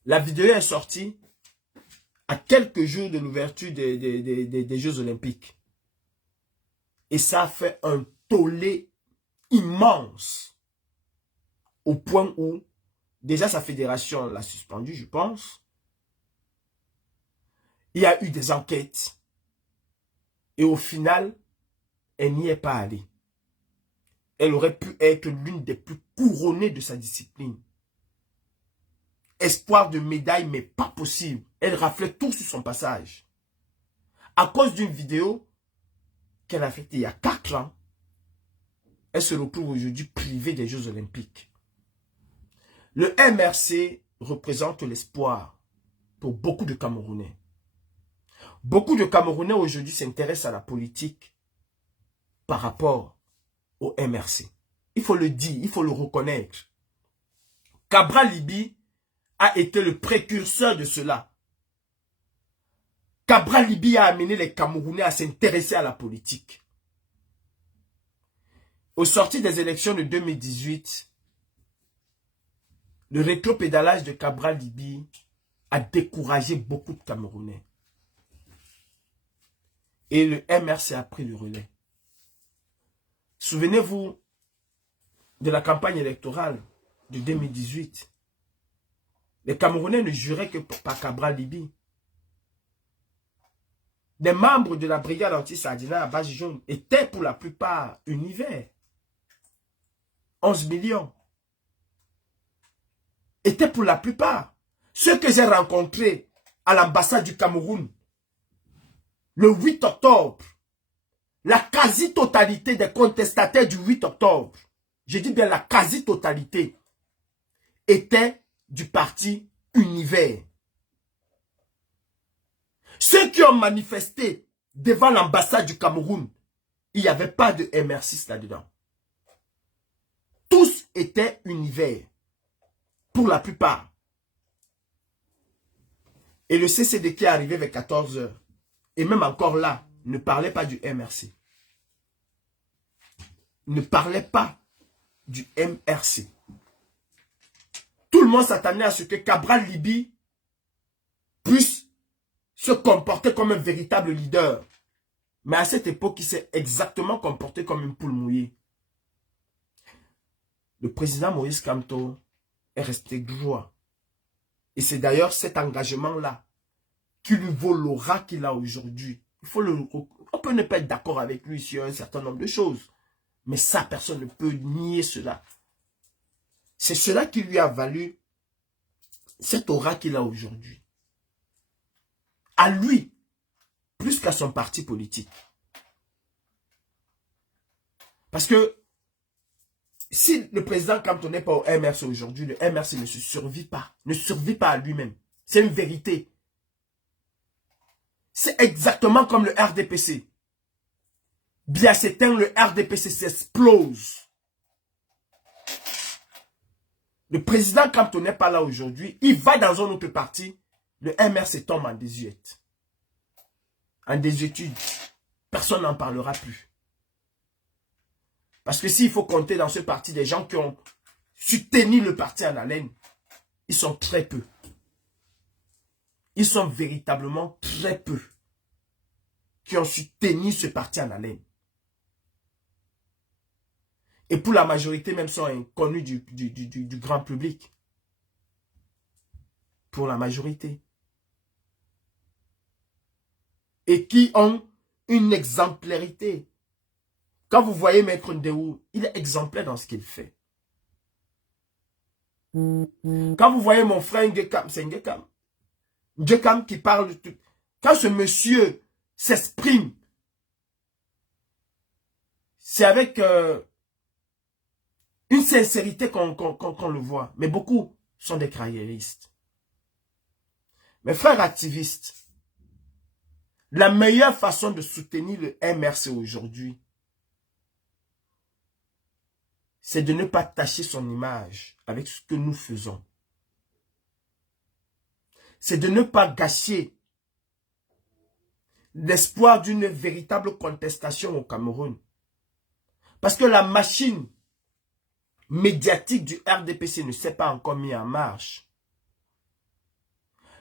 La vidéo est sortie à quelques jours de l'ouverture des Jeux Olympiques. Et ça a fait un tollé immense. Au point où, déjà sa fédération l'a suspendu, je pense. Il y a eu des enquêtes. Et au final, elle n'y est pas allée. Elle aurait pu être l'une des plus couronnées de sa discipline. Espoir de médaille, mais pas possible. Elle raflait tout sur son passage. À cause d'une vidéo qu'elle a faite il y a 4 ans, elle se retrouve aujourd'hui privée des Jeux Olympiques. Le MRC représente l'espoir pour beaucoup de Camerounais. Beaucoup de Camerounais aujourd'hui s'intéressent à la politique par rapport au MRC. Il faut le dire, il faut le reconnaître. Cabral Libye a été le précurseur de cela. Cabral Libye a amené les Camerounais à s'intéresser à la politique. Au sorti des élections de 2018, le rétropédalage de Cabral Libye a découragé beaucoup de Camerounais. Et le MRC a pris le relais. Souvenez-vous de la campagne électorale de 2018. Les Camerounais ne juraient que par Cabral Libye. Les membres de la brigade anti-Sardina à Badji Jaune étaient pour la plupart univers. 11 millions. Étaient pour la plupart. Ceux que j'ai rencontrés à l'ambassade du Cameroun le 8 octobre, la quasi-totalité des contestataires du 8 octobre, je dis bien la quasi-totalité, étaient du parti Univers. Ceux qui ont manifesté devant l'ambassade du Cameroun, il n'y avait pas de MR6 là-dedans. Tous étaient Univers, pour la plupart. Et le CCD qui est arrivé vers 14 h, et même encore là, ne parlait pas du MRC. Ne parlait pas du MRC. Tout le monde s'attendait à ce que Cabral Libye puisse se comporter comme un véritable leader. Mais à cette époque, il s'est exactement comporté comme une poule mouillée. Le président Moïse Kamto est resté droit. Et c'est d'ailleurs cet engagement-là qui lui vaut l'aura qu'il a aujourd'hui. On peut ne pas être d'accord avec lui sur un certain nombre de choses. Mais ça, personne ne peut nier cela. C'est cela qui lui a valu cette aura qu'il a aujourd'hui. À lui, plus qu'à son parti politique. Parce que si le président Kamto n'est pas au MRC aujourd'hui, le MRC ne se survit pas. Ne survit pas à lui-même. C'est une vérité. C'est exactement comme le RDPC. Bien s'éteint, le RDPC s'explose. Le président Kamto n'est pas là aujourd'hui. Il va dans un autre parti. Le MRC tombe en désuétude. En désuétude. Personne n'en parlera plus. Parce que s'il faut compter dans ce parti des gens qui ont soutenu le parti en haleine, ils sont très peu. Ils sont véritablement très peu qui ont soutenu ce parti en haleine. Et pour la majorité, même sont inconnus du grand public. Pour la majorité. Et qui ont une exemplarité. Quand vous voyez Maître Ndéou, il est exemplaire dans ce qu'il fait. Quand vous voyez mon frère Ngekam, c'est Ngekam. Ngekam qui parle de tout. Quand ce monsieur s'exprime, c'est avec une sincérité qu'on le voit. Mais beaucoup sont des carriéristes. Mes frères activistes, la meilleure façon de soutenir le MRC aujourd'hui, c'est de ne pas tacher son image avec ce que nous faisons. C'est de ne pas gâcher l'espoir d'une véritable contestation au Cameroun. Parce que la machine médiatique du RDPC ne s'est pas encore mise en marche.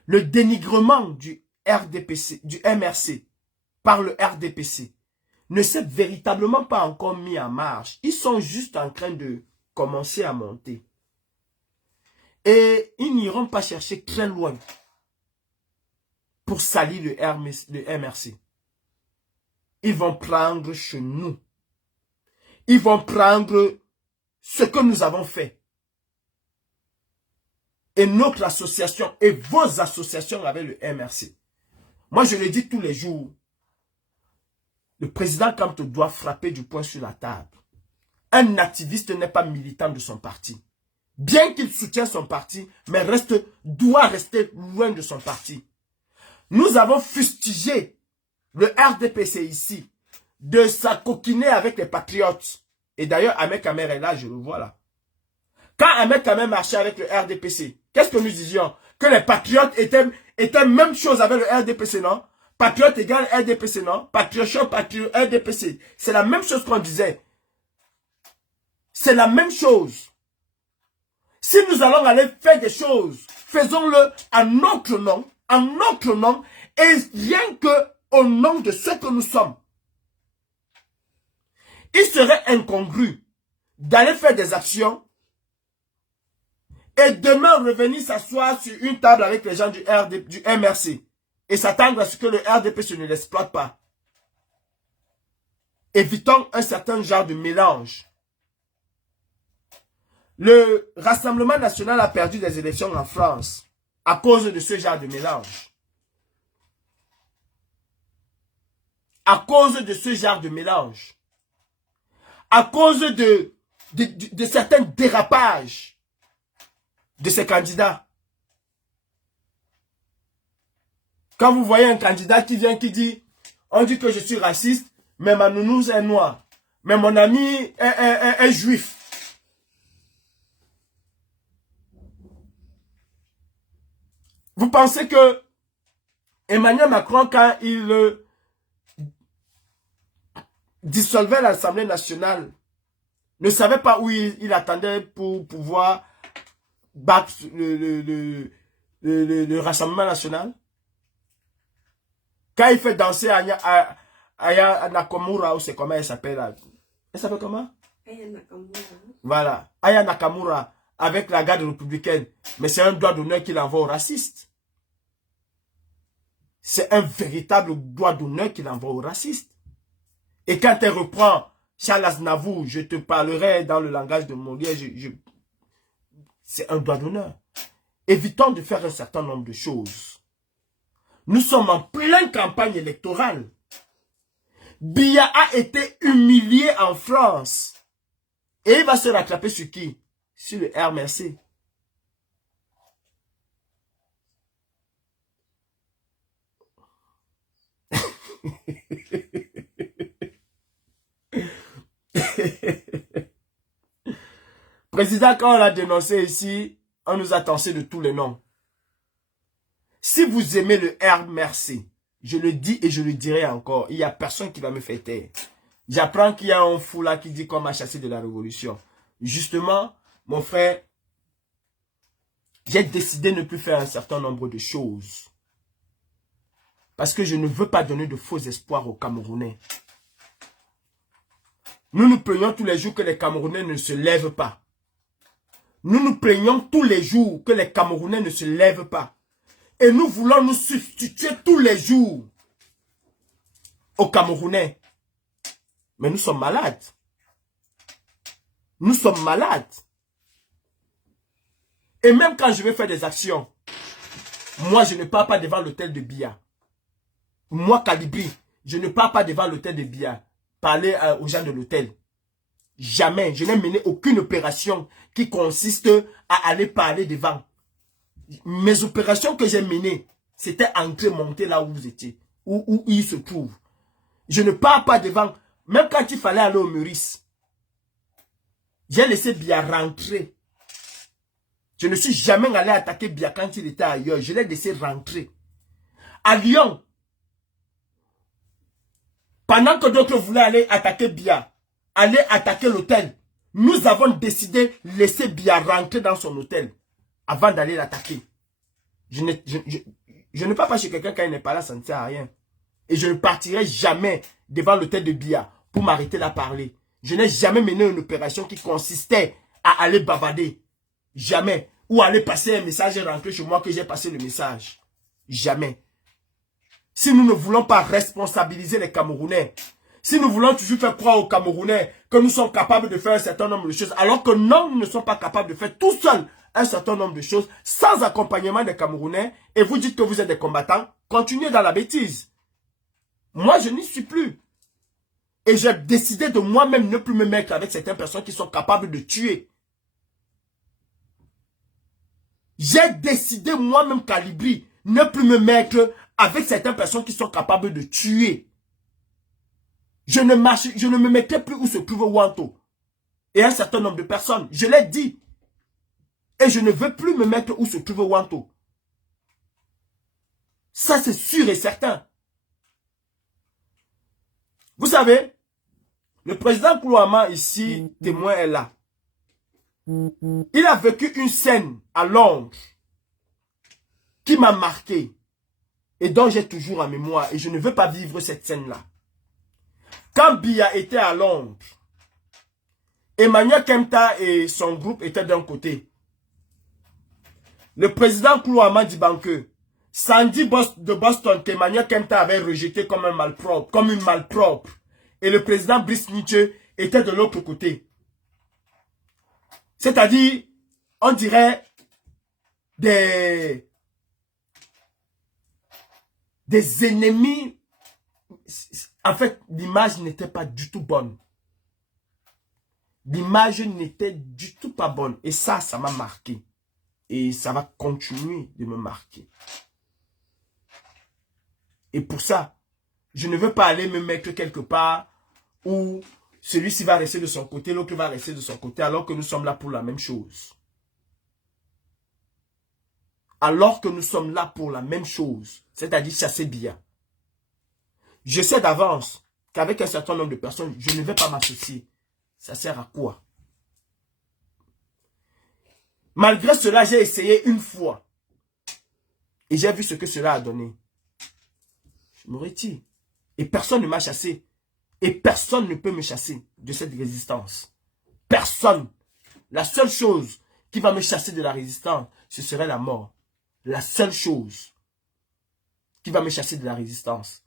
Le dénigrement du RDPC, du MRC par le RDPC ne s'est véritablement pas encore mis en marche. Ils sont juste en train de commencer à monter. Et ils n'iront pas chercher très loin pour salir le MRC. Ils vont prendre chez nous. Ils vont prendre ce que nous avons fait. Et notre association et vos associations avec le MRC. Moi, je le dis tous les jours. Le président Kamto doit frapper du poing sur la table. Un activiste n'est pas militant de son parti. Bien qu'il soutienne son parti, mais doit rester loin de son parti. Nous avons fustigé le RDPC ici de s'acoquiner avec les patriotes. Et d'ailleurs, Ahmed Kamer est là, je le vois là. Quand Ahmed Kamer marchait avec le RDPC, qu'est-ce que nous disions? Que les patriotes étaient même chose avec le RDPC, non? Patriote égale RDPC, non? Patriote, RDPC. C'est la même chose qu'on disait. C'est la même chose. Si nous allons aller faire des choses, faisons-le en notre nom, et rien que au nom de ce que nous sommes. Il serait incongru d'aller faire des actions et demain revenir s'asseoir sur une table avec les gens du MRC et s'attendre à ce que le RDPC ne l'exploite pas. Évitons un certain genre de mélange. Le Rassemblement national a perdu des élections en France à cause de ce genre de mélange. À cause de ce genre de mélange. À cause de certains dérapages de ces candidats. Quand vous voyez un candidat qui vient, qui dit, on dit que je suis raciste, mais ma nounouse est noire, mais mon ami est juif. Vous pensez que Emmanuel Macron, quand il dissolvait l'Assemblée nationale, ne savait pas où il attendait pour pouvoir battre le Rassemblement national? Quand il fait danser Aya Nakamura, ou c'est comment elle s'appelle? Elle s'appelle comment? Aya Nakamura. Voilà, Aya Nakamura, avec la garde républicaine. Mais c'est un doigt d'honneur qu'il envoie aux racistes. C'est un véritable doigt d'honneur qu'il envoie aux racistes. Et quand elle reprend Charles Aznavour, je te parlerai dans le langage de Molière, c'est un doigt d'honneur. Évitons de faire un certain nombre de choses. Nous sommes en pleine campagne électorale. Biya a été humilié en France. Et il va se rattraper sur qui? Sur le RMC. Président, quand on l'a dénoncé ici, on nous a tassé de tous les noms. Si vous aimez le RMC, je le dis et je le dirai encore, il n'y a personne qui va me faire taire. J'apprends qu'il y a un fou là qui dit qu'on m'a chassé de la révolution. Justement, mon frère, j'ai décidé de ne plus faire un certain nombre de choses. Parce que je ne veux pas donner de faux espoirs aux Camerounais. Nous nous plaignons tous les jours que les Camerounais ne se lèvent pas. Nous nous plaignons tous les jours que les Camerounais ne se lèvent pas. Et nous voulons nous substituer tous les jours aux Camerounais. Mais nous sommes malades. Nous sommes malades. Et même quand je vais faire des actions, moi je ne pars pas devant l'hôtel de Biya. Moi, Kalibri, je ne pars pas devant l'hôtel de Biya. Parler aux gens de l'hôtel. Jamais. Je n'ai mené aucune opération qui consiste à aller parler devant. Mes opérations que j'ai menées, c'était entrer, monter là où vous étiez. Où il se trouve. Je ne pars pas devant. Même quand il fallait aller au Meurice, j'ai laissé Biya rentrer. Je ne suis jamais allé attaquer Biya quand il était ailleurs. Je l'ai laissé rentrer. À Lyon, pendant que d'autres voulaient aller attaquer Biya, aller attaquer l'hôtel, nous avons décidé de laisser Biya rentrer dans son hôtel avant d'aller l'attaquer. Je ne pars pas chez quelqu'un quand il n'est pas là, ça ne sert à rien. Et je ne partirai jamais devant l'hôtel de Biya pour m'arrêter là parler. Je n'ai jamais mené une opération qui consistait à aller bavader. Jamais. Ou aller passer un message et rentrer chez moi que j'ai passé le message. Jamais. Si nous ne voulons pas responsabiliser les Camerounais, si nous voulons toujours faire croire aux Camerounais que nous sommes capables de faire un certain nombre de choses, alors que non, nous ne sommes pas capables de faire tout seuls un certain nombre de choses, sans accompagnement des Camerounais, et vous dites que vous êtes des combattants, continuez dans la bêtise. Moi, je n'y suis plus. Et j'ai décidé de moi-même ne plus me mettre avec certaines personnes qui sont capables de tuer. J'ai décidé moi-même, Kalibri, ne plus me mettre avec certaines personnes qui sont capables de tuer. Je ne me mettrai plus où se trouve Wanto. Et un certain nombre de personnes. Je l'ai dit. Et je ne veux plus me mettre où se trouve Wanto. Ça, c'est sûr et certain. Vous savez, le président Koulouama ici, témoin est là. Il a vécu une scène à Londres qui m'a marqué et dont j'ai toujours en mémoire et je ne veux pas vivre cette scène-là. Quand Biya était à Londres, Emmanuel Kempta et son groupe étaient d'un côté. Le président Koulouama dit Banque, Sandy de Boston qu'Emmanuel Kempta avait rejeté comme un malpropre, comme une malpropre. Et le président Brice Nietzsche était de l'autre côté. C'est-à-dire, on dirait des ennemis. En fait, l'image n'était pas du tout bonne. L'image n'était du tout pas bonne. Et ça m'a marqué. Et ça va continuer de me marquer. Et pour ça, je ne veux pas aller me mettre quelque part où celui-ci va rester de son côté, l'autre va rester de son côté, alors que nous sommes là pour la même chose. Alors que nous sommes là pour la même chose, c'est-à-dire chasser Biya. Je sais d'avance qu'avec un certain nombre de personnes, je ne vais pas m'associer. Ça sert à quoi? Malgré cela, j'ai essayé une fois. Et j'ai vu ce que cela a donné. Je me retire. Et personne ne m'a chassé. Et personne ne peut me chasser de cette résistance. Personne. La seule chose qui va me chasser de la résistance, ce serait la mort. La seule chose qui va me chasser de la résistance.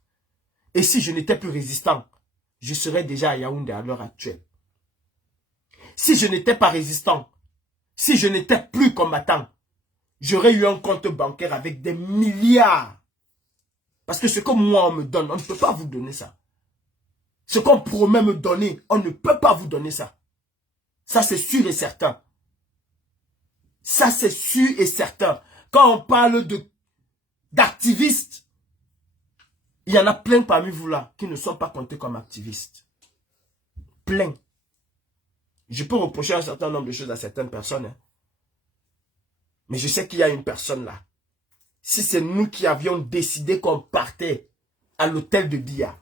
Et si je n'étais plus résistant, je serais déjà à Yaoundé à l'heure actuelle. Si je n'étais pas résistant, si je n'étais plus combattant, j'aurais eu un compte bancaire avec des milliards. Parce que ce que moi on me donne, on ne peut pas vous donner ça. Ce qu'on promet me donner, on ne peut pas vous donner ça. Ça c'est sûr et certain. Ça c'est sûr et certain. Quand on parle d'activistes, il y en a plein parmi vous là qui ne sont pas comptés comme activistes. Plein. Je peux reprocher un certain nombre de choses à certaines personnes. Hein. Mais je sais qu'il y a une personne là. Si c'est nous qui avions décidé qu'on partait à l'hôtel de Biya.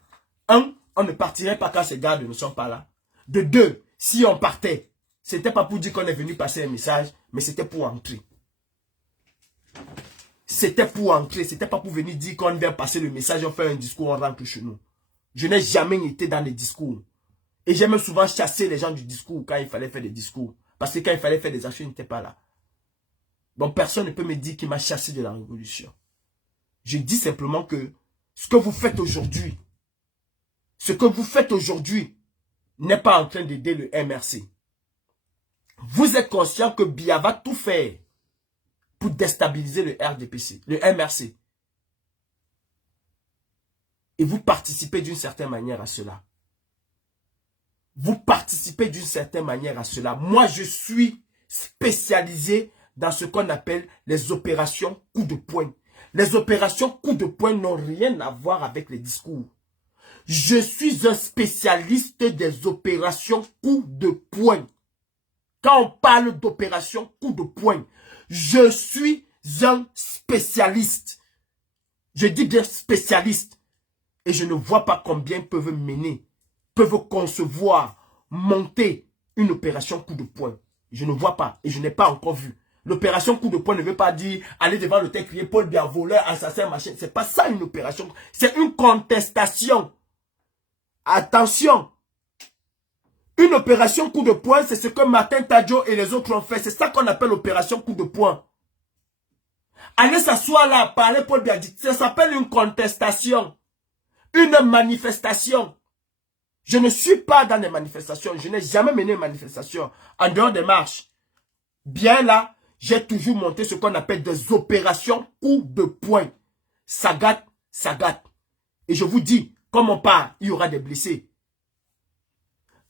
1, on ne partirait pas quand ces gardes ne sont pas là. De 2, si on partait, c'était pas pour dire qu'on est venu passer un message, mais c'était pour entrer. C'était pour entrer, c'était pas pour venir dire qu'on vient passer le message, on fait un discours, on rentre chez nous. Je n'ai jamais été dans les discours. Et j'ai même souvent chassé les gens du discours quand il fallait faire des discours. Parce que quand il fallait faire des actions, ils n'étaient pas là. Donc personne ne peut me dire qu'il m'a chassé de la révolution. Je dis simplement que ce que vous faites aujourd'hui, n'est pas en train d'aider le MRC. Vous êtes conscient que Biya va tout faire pour déstabiliser le RDPC, le MRC. Et vous participez d'une certaine manière à cela. Vous participez d'une certaine manière à cela. Moi, je suis spécialisé dans ce qu'on appelle les opérations coup de poing. Les opérations coup de poing n'ont rien à voir avec les discours. Je suis un spécialiste des opérations coup de poing. Quand on parle d'opérations coup de poing, je suis un spécialiste. Je dis bien spécialiste. Et je ne vois pas combien peuvent mener, peuvent concevoir, monter une opération coup de poing. Je ne vois pas et je n'ai pas encore vu. L'opération coup de poing ne veut pas dire aller devant le texte, crier Paul Biya, voleur, assassin, machin. C'est pas ça une opération. C'est une contestation. Attention. Une opération coup de poing, c'est ce que Martin Tadjo et les autres ont fait. C'est ça qu'on appelle opération coup de poing. Aller s'asseoir là, parler Paul Biya, ça s'appelle une contestation. Une manifestation. Je ne suis pas dans des manifestations. Je n'ai jamais mené une manifestation. En dehors des marches. Bien là, j'ai toujours monté ce qu'on appelle des opérations coup de poing. Ça gâte, ça gâte. Et je vous dis, comme on part, il y aura des blessés.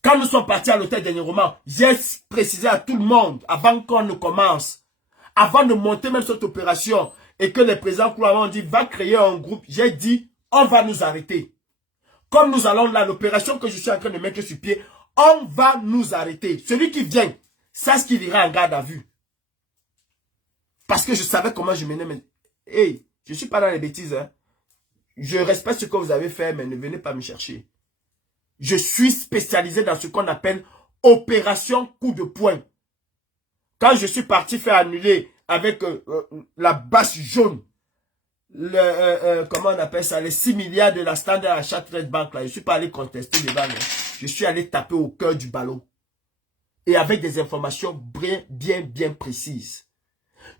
Quand nous sommes partis à l'hôtel dernièrement, j'ai précisé à tout le monde, avant qu'on ne commence, avant de monter même cette opération, et que les présidents Kourouamba ont dit, va créer un groupe, j'ai dit, on va nous arrêter. Comme nous allons là, l'opération que je suis en train de mettre sur pied, on va nous arrêter. Celui qui vient, sache qu'il ira en garde à vue. Parce que je savais comment je menais mes... Hey, je ne suis pas dans les bêtises. Hein. Je respecte ce que vous avez fait, mais ne venez pas me chercher. Je suis spécialisé dans ce qu'on appelle opération coup de poing. Quand je suis parti faire annuler avec la bâche jaune, comment on appelle ça, les 6 milliards de la Standard Chartered Bank, là, je ne suis pas allé contester devant. Je suis allé taper au cœur du ballon. Et avec des informations bien précises.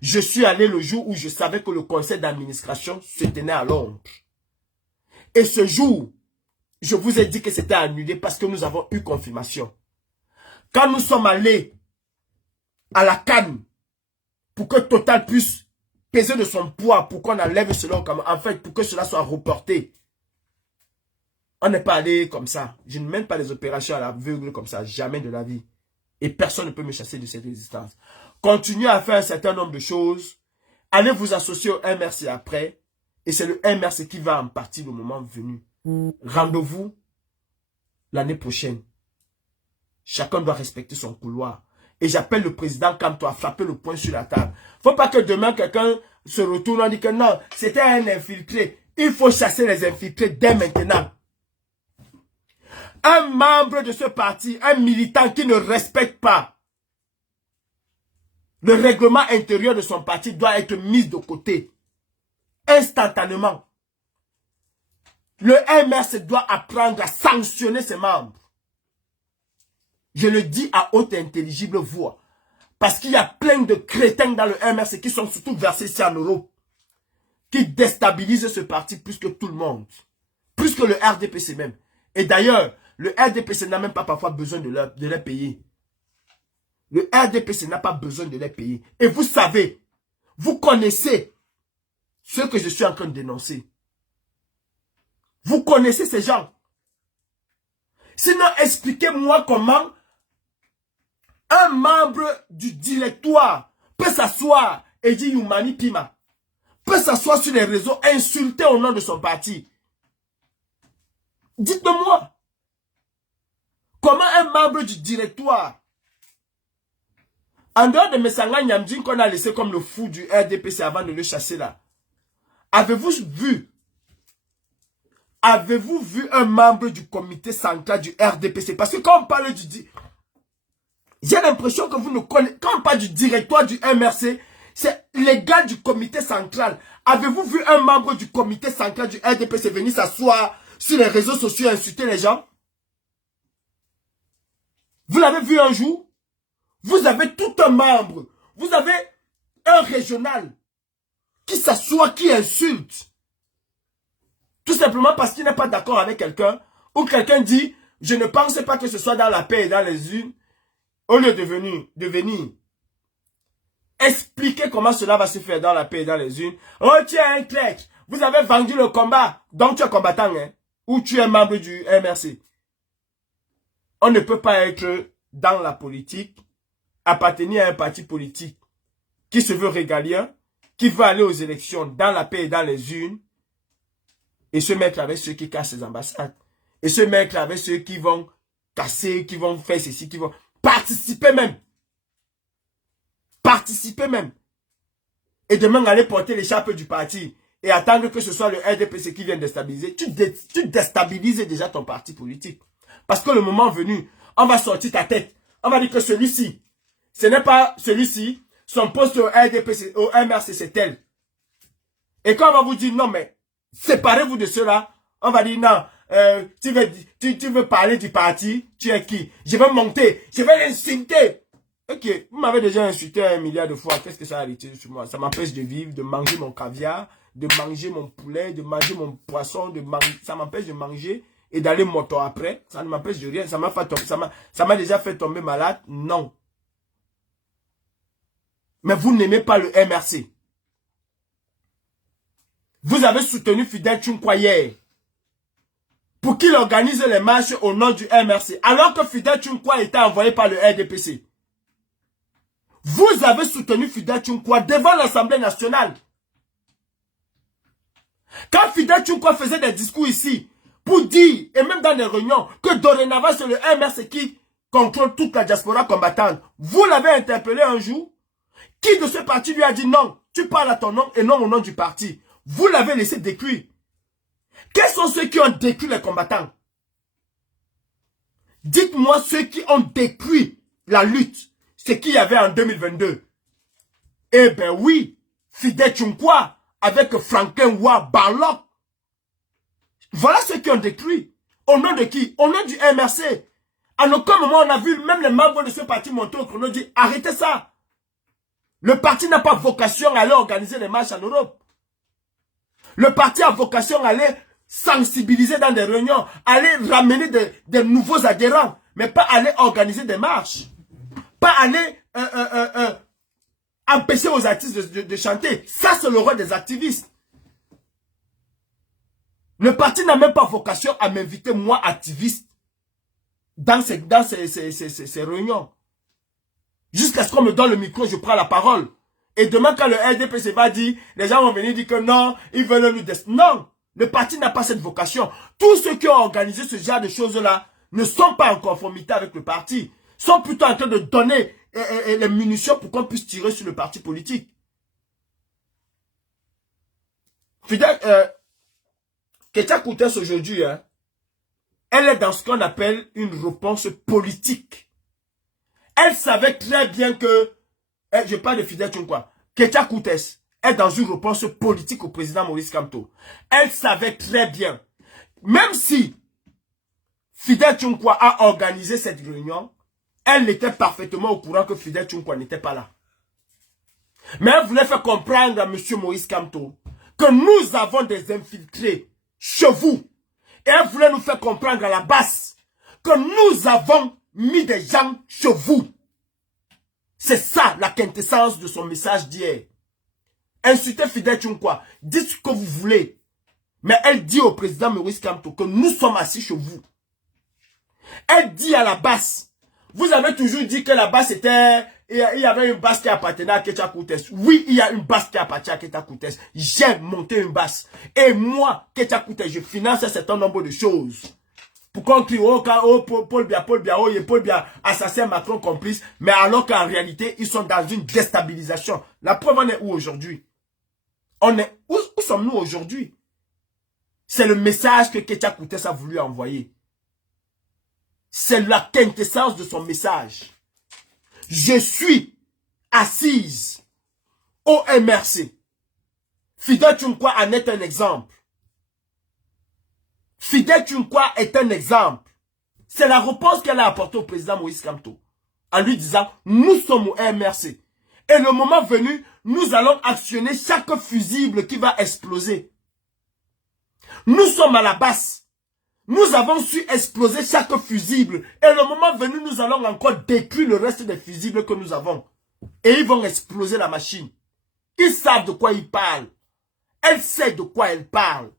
Je suis allé le jour où je savais que le conseil d'administration se tenait à Londres. Et ce jour, je vous ai dit que c'était annulé parce que nous avons eu confirmation. Quand nous sommes allés à la CAN pour que Total puisse peser de son poids pour qu'on enlève cela, en fait, pour que cela soit reporté. On n'est pas allé comme ça. Je ne mène pas les opérations à l'aveugle comme ça, jamais de la vie. Et personne ne peut me chasser de cette résistance. Continuez à faire un certain nombre de choses. Allez vous associer au MRC après. Et c'est le MRC qui va en partie le moment venu. Rendez-vous l'année prochaine. Chacun doit respecter son couloir. Et j'appelle le président Kamto à frapper le poing sur la table. Faut pas que demain quelqu'un se retourne et dit que non, c'était un infiltré. Il faut chasser les infiltrés dès maintenant. Un membre de ce parti, un militant qui ne respecte pas le règlement intérieur de son parti doit être mis de côté. Instantanément. Le MRC doit apprendre à sanctionner ses membres. Je le dis à haute et intelligible voix. Parce qu'il y a plein de crétins dans le MRC qui sont surtout versés ici en Europe. Qui déstabilisent ce parti plus que tout le monde. Plus que le RDPC même. Et d'ailleurs, le RDPC n'a même pas parfois besoin de les payer. Le RDPC n'a pas besoin de les payer. Et vous savez, vous connaissez ce que je suis en train de dénoncer. Vous connaissez ces gens. Sinon, expliquez-moi comment un membre du directoire peut s'asseoir et dire Youmani Pima. Peut s'asseoir sur les réseaux et insulter au nom de son parti. Dites-moi. Comment un membre du directoire, en dehors de Messanga Nyamdjin qu'on a laissé comme le fou du RDPC avant de le chasser là, avez-vous vu un membre du comité central du RDPC? Parce que quand on parle du... J'ai l'impression que vous ne connaissez... Quand on parle du directoire du MRC, c'est les gars du comité central. Avez-vous vu un membre du comité central du RDPC venir s'asseoir sur les réseaux sociaux et insulter les gens? Vous l'avez vu un jour? Vous avez tout un membre. Vous avez un régional qui s'assoit, qui insulte. Tout simplement parce qu'il n'est pas d'accord avec quelqu'un. Ou quelqu'un dit, je ne pense pas que ce soit dans la paix et dans les unes. Au lieu de venir expliquer comment cela va se faire dans la paix et dans les unes. Oh, tu es un clerc. Vous avez vendu le combat. Donc tu es combattant. Hein? Ou tu es membre du MRC. On ne peut pas être dans la politique, appartenir à un parti politique qui se veut régalien, qui veut aller aux élections dans la paix et dans les urnes, et se mettre avec ceux qui cassent les ambassades, et se mettre avec ceux qui vont casser, qui vont faire ceci, qui vont participer même. Participer même. Et demain aller porter l'écharpe du parti et attendre que ce soit le RDPC qui vienne déstabiliser. Tu déstabilises déjà ton parti politique. Parce que le moment venu, on va sortir ta tête. On va dire que celui-ci, ce n'est pas celui-ci, son poste au RDPC, au MRC, c'est tel. Et quand on va vous dire, non mais, séparez-vous de cela, on va dire, non, tu veux parler du parti, tu es qui? Je vais monter, je vais l'insulter. Ok, vous m'avez déjà insulté 1 milliard de fois, qu'est-ce que ça a hérité sur moi? Ça m'empêche de vivre, de manger mon caviar, de manger mon poulet, de manger mon poisson, ça m'empêche de manger et d'aller moto après. Ça ne m'empêche de rien, ça m'a déjà fait tomber malade, non. Mais vous n'aimez pas le MRC. Vous avez soutenu Fidel Tchoukwa hier pour qu'il organise les marches au nom du MRC, alors que Fidel Tchoukwa était envoyé par le RDPC. Vous avez soutenu Fidel Tchoukwa devant l'Assemblée nationale. Quand Fidel Tchoukwa faisait des discours ici, pour dire, et même dans les réunions, que dorénavant c'est le MRC qui contrôle toute la diaspora combattante, vous l'avez interpellé un jour, qui de ce parti lui a dit non, tu parles à ton nom et non au nom du parti. Vous l'avez laissé détruire. Quels sont ceux qui ont détruit les combattants? Dites-moi ceux qui ont détruit la lutte. Ce qu'il y avait en 2022. Eh ben oui, Fidel Tchoukwa avec Franklin Wa Barlock. Voilà ceux qui ont détruit. Au nom de qui? Au nom du MRC. En aucun moment on a vu même les membres de ce parti monter au chrono dit arrêtez ça. Le parti n'a pas vocation à aller organiser des marches en Europe. Le parti a vocation à aller sensibiliser dans des réunions, aller ramener des nouveaux adhérents, mais pas aller organiser des marches. Pas aller empêcher aux artistes de chanter. Ça, c'est le rôle des activistes. Le parti n'a même pas vocation à m'inviter, moi, activiste, dans ces réunions. Jusqu'à ce qu'on me donne le micro, je prends la parole. Et demain, quand le RDPC va dire, les gens vont venir dire que non, ils veulent nous descendre. Non, le parti n'a pas cette vocation. Tous ceux qui ont organisé ce genre de choses-là ne sont pas en conformité avec le parti. Sont plutôt en train de donner les munitions pour qu'on puisse tirer sur le parti politique. Fidel, Ketia Koutes aujourd'hui, hein, elle est dans ce qu'on appelle une réponse politique. Elle savait très bien que, je parle de Fidel Tchoukwa, Ketia Koutes est dans une réponse politique au président Maurice Kamto. Elle savait très bien, même si Fidel Tchoukwa a organisé cette réunion, elle était parfaitement au courant que Fidel Tchoukwa n'était pas là. Mais elle voulait faire comprendre à M. Maurice Kamto que nous avons des infiltrés chez vous. Et elle voulait nous faire comprendre à la base que nous avons mis des gens chez vous. C'est ça la quintessence de son message d'hier. Insultez Fidel Tchoukwa, dites ce que vous voulez. Mais elle dit au président Maurice Kamto que nous sommes assis chez vous. Elle dit à la base, vous avez toujours dit que la base était, il y avait une base qui appartenait à Ketia Koutes. Oui, il y a une base qui appartient à Ketia Koutes. J'ai monté une base. Et moi, Ketia Koutes, je finance un certain nombre de choses. Pour qu'on crie, oh, Paul Biya, assassin Macron complice. Mais alors qu'en réalité, ils sont dans une déstabilisation. La preuve, on est où aujourd'hui? Où sommes-nous aujourd'hui? C'est le message que Ketia Koutes a voulu envoyer. C'est la quintessence de son message. Je suis assise au MRC. Fidel Tchoukwa en est un exemple. Fidel Tchoukwa est un exemple. C'est la réponse qu'elle a apportée au président Moïse Kamto. En lui disant, nous sommes au MRC. Et le moment venu, nous allons actionner chaque fusible qui va exploser. Nous sommes à la base. Nous avons su exploser chaque fusible. Et le moment venu, nous allons encore détruire le reste des fusibles que nous avons. Et ils vont exploser la machine. Ils savent de quoi ils parlent. Elle sait de quoi elle parle.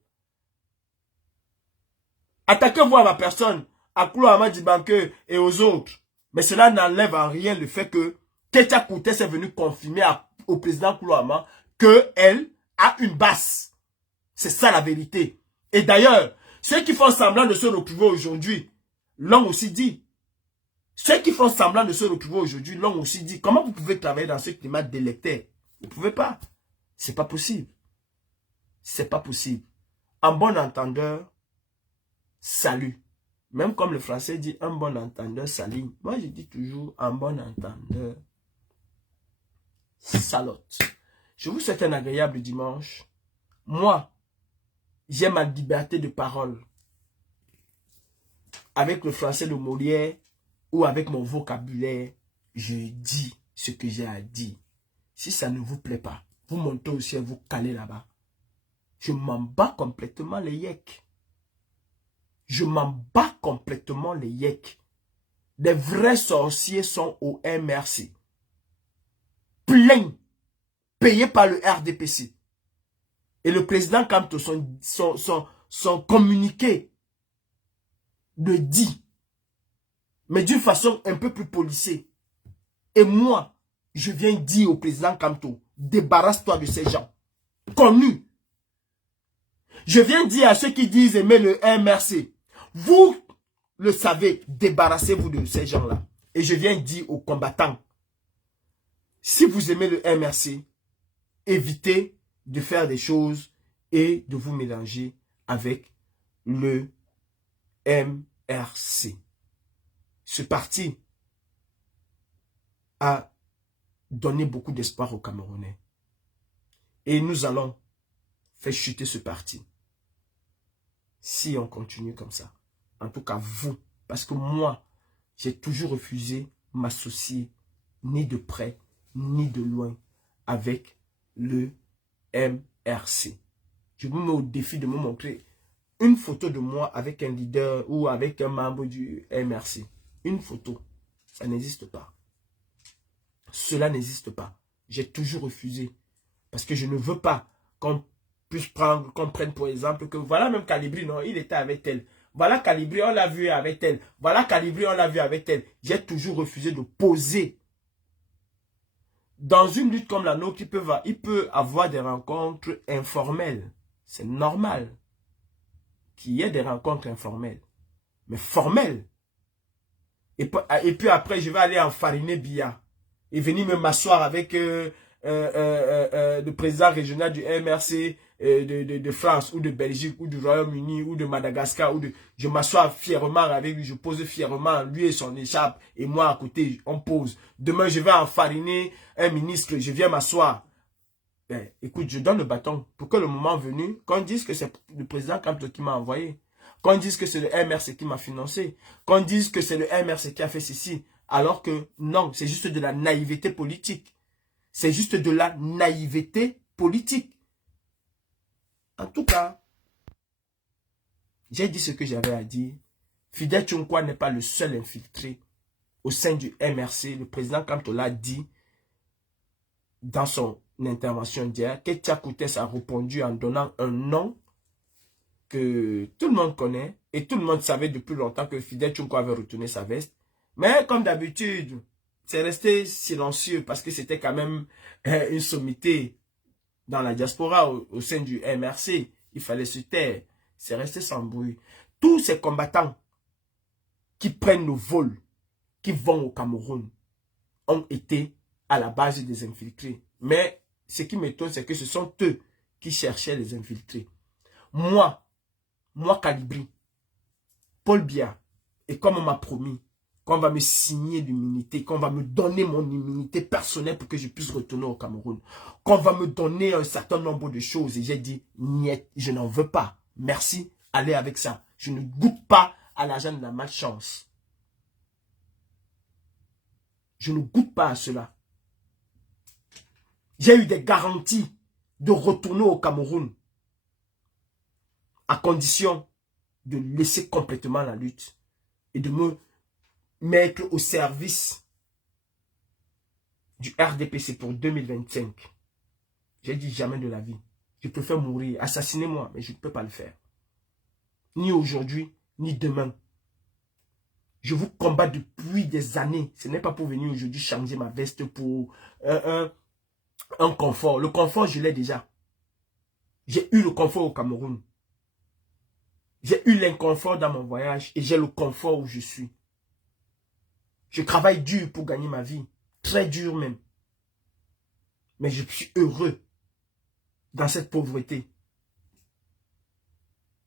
Attaquez-vous à ma personne, à Koulo Amadi Banque et aux autres. Mais cela n'enlève en rien le fait que Ketia Koutes est venu confirmer au président Koulo Ama qu'elle a une base. C'est ça la vérité. Et d'ailleurs, ceux qui font semblant de se retrouver aujourd'hui l'ont aussi dit. Ceux qui font semblant de se retrouver aujourd'hui l'ont aussi dit. Comment vous pouvez travailler dans ce climat délecteur? Vous ne pouvez pas. C'est pas possible. C'est pas possible. En bon entendeur, salut. Même comme le français dit, un bon entendeur s'aligne. Moi, je dis toujours, un bon entendeur salote. Je vous souhaite un agréable dimanche. Moi, j'ai ma liberté de parole. Avec le français de Molière ou avec mon vocabulaire, je dis ce que j'ai à dire. Si ça ne vous plaît pas, vous montez au ciel, vous calez là-bas. Je m'en bats complètement les yeux. Je m'en bats complètement les yeux. Des vrais sorciers sont au MRC. Pleins. Payés par le RDPC. Et le président Kamto, son communiqué le dit. Mais d'une façon un peu plus policée. Et moi, je viens dire au président Kamto, débarrasse-toi de ces gens. Connus. Je viens dire à ceux qui disent aimer le MRC, vous le savez, débarrassez-vous de ces gens-là. Et je viens dire aux combattants, si vous aimez le MRC, évitez de faire des choses et de vous mélanger avec le MRC. Ce parti a donné beaucoup d'espoir aux Camerounais. Et nous allons faire chuter ce parti. Si on continue comme ça. En tout cas, vous. Parce que moi, j'ai toujours refusé m'associer ni de près, ni de loin avec le MRC. Je me mets au défi de me montrer une photo de moi avec un leader ou avec un membre du MRC. Une photo. Ça n'existe pas. Cela n'existe pas. J'ai toujours refusé. Parce que je ne veux pas qu'on puisse prendre, qu'on prenne pour exemple que voilà même Calibri, non, il était avec elle. Voilà Calibri, on l'a vu avec elle. Voilà Calibri, on l'a vu avec elle. J'ai toujours refusé de poser. Dans une lutte comme la nôtre, il peut avoir des rencontres informelles. C'est normal qu'il y ait des rencontres informelles. Mais formelles. Et puis après, je vais aller enfariner Biya. Et venir me m'asseoir avec le président régional du MRC de France ou de Belgique ou du Royaume-Uni ou de Madagascar. Je m'assois fièrement avec lui, je pose fièrement, lui et son écharpe et moi à côté, on pose. Demain, je vais enfariner un ministre, je viens m'asseoir. Ben, écoute, je donne le bâton pour que le moment venu, qu'on dise que c'est le président Kamto qui m'a envoyé, qu'on dise que c'est le MRC qui m'a financé, qu'on dise que c'est le MRC qui a fait ceci. Alors que non, c'est juste de la naïveté politique. C'est juste de la naïveté politique. En tout cas, j'ai dit ce que j'avais à dire. Fidel Tchonkwa n'est pas le seul infiltré au sein du MRC. Le président Kamto l'a dit dans son intervention d'hier. Ketia Koutes a répondu en donnant un nom que tout le monde connaît. Et tout le monde savait depuis longtemps que Fidel Tchonkwa avait retourné sa veste. Mais comme d'habitude, c'est resté silencieux parce que c'était quand même une sommité dans la diaspora au sein du MRC. Il fallait se taire. C'est resté sans bruit. Tous ces combattants qui prennent le vol, qui vont au Cameroun, ont été à la base des infiltrés. Mais ce qui m'étonne, c'est que ce sont eux qui cherchaient les infiltrés. Moi Calibri, Paul Biya, et comme on m'a promis, qu'on va me signer l'immunité, qu'on va me donner mon immunité personnelle pour que je puisse retourner au Cameroun, qu'on va me donner un certain nombre de choses. Et j'ai dit, niet, je n'en veux pas. Merci, allez avec ça. Je ne goûte pas à l'argent de la malchance. Je ne goûte pas à cela. J'ai eu des garanties de retourner au Cameroun à condition de laisser complètement la lutte et de me mettre au service du RDPC pour 2025. J'ai dit jamais de la vie. Je préfère mourir. Assassinez-moi, mais je ne peux pas le faire. Ni aujourd'hui, ni demain. Je vous combats depuis des années. Ce n'est pas pour venir aujourd'hui changer ma veste pour un confort. Le confort, je l'ai déjà. J'ai eu le confort au Cameroun. J'ai eu l'inconfort dans mon voyage et j'ai le confort où je suis. Je travaille dur pour gagner ma vie. Très dur même. Mais je suis heureux dans cette pauvreté.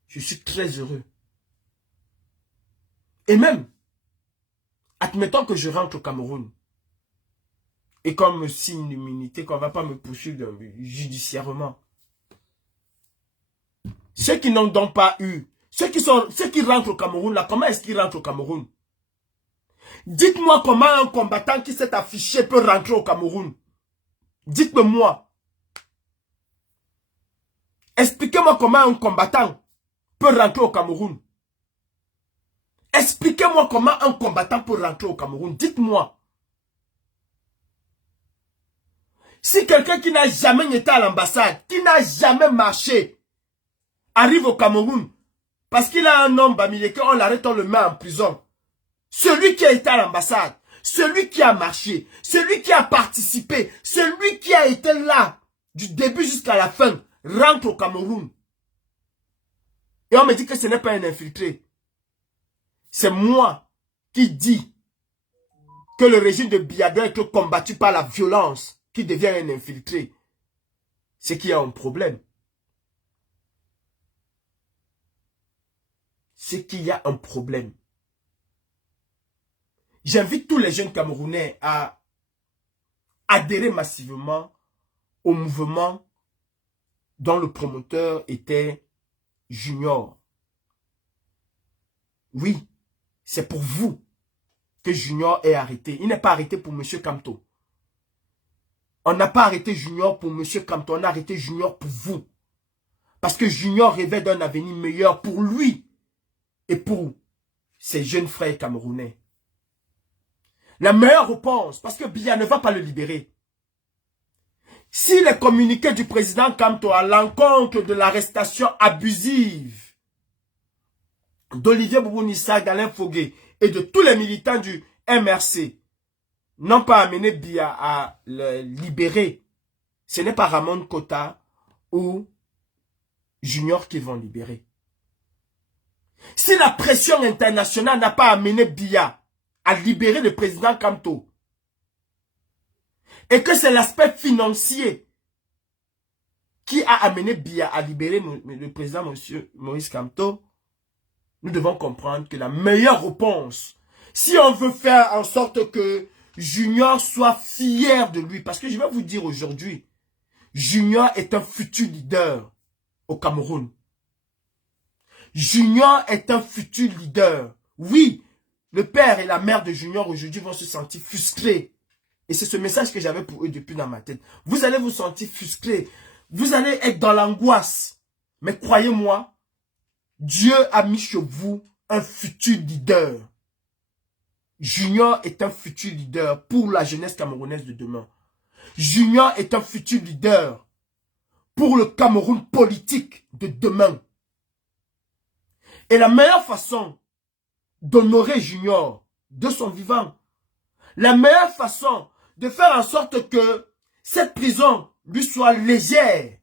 Je suis très heureux. Et même, admettons que je rentre au Cameroun et qu'on me signe l'immunité, qu'on ne va pas me poursuivre judiciairement. Ceux qui n'ont donc pas eu, ceux qui rentrent au Cameroun, là, comment est-ce qu'ils rentrent au Cameroun? Dites-moi comment un combattant qui s'est affiché peut rentrer au Cameroun. Dites-moi. Expliquez-moi comment un combattant peut rentrer au Cameroun. Expliquez-moi comment un combattant peut rentrer au Cameroun. Dites-moi. Si quelqu'un qui n'a jamais été à l'ambassade, qui n'a jamais marché, arrive au Cameroun, parce qu'il a un nom Bamileke, on l'arrête, on le met en prison. Celui qui a été à l'ambassade, celui qui a marché, celui qui a participé, celui qui a été là, du début jusqu'à la fin, rentre au Cameroun. Et on me dit que ce n'est pas un infiltré. C'est moi qui dis que le régime de Biya doit être combattu par la violence, qui devient un infiltré. C'est qu'il y a un problème. C'est qu'il y a un problème. J'invite tous les jeunes Camerounais à adhérer massivement au mouvement dont le promoteur était Junior. Oui, c'est pour vous que Junior est arrêté. Il n'est pas arrêté pour M. Kamto. On n'a pas arrêté Junior pour M. Kamto, on a arrêté Junior pour vous. Parce que Junior rêvait d'un avenir meilleur pour lui et pour ses jeunes frères camerounais. La meilleure réponse, parce que Biya ne va pas le libérer. Si les communiqués du président Kamto à l'encontre de l'arrestation abusive d'Olivier Boubou-Nissa, d'Alain Fogué et de tous les militants du MRC n'ont pas amené Biya à le libérer, ce n'est pas Ramon Kota ou Junior qui vont libérer. Si la pression internationale n'a pas amené Biya à libérer le président Kamto, et que c'est l'aspect financier qui a amené Biya à libérer le président monsieur Maurice Kamto, nous devons comprendre que la meilleure réponse, si on veut faire en sorte que Junior soit fier de lui, parce que je vais vous dire aujourd'hui, Junior est un futur leader au Cameroun. Junior est un futur leader. Oui, le père et la mère de Junior aujourd'hui vont se sentir frustrés. Et c'est ce message que j'avais pour eux depuis dans ma tête. Vous allez vous sentir frustrés. Vous allez être dans l'angoisse. Mais croyez-moi, Dieu a mis chez vous un futur leader. Junior est un futur leader pour la jeunesse camerounaise de demain. Junior est un futur leader pour le Cameroun politique de demain. Et la meilleure façon d'honorer Junior de son vivant, la meilleure façon de faire en sorte que cette prison lui soit légère,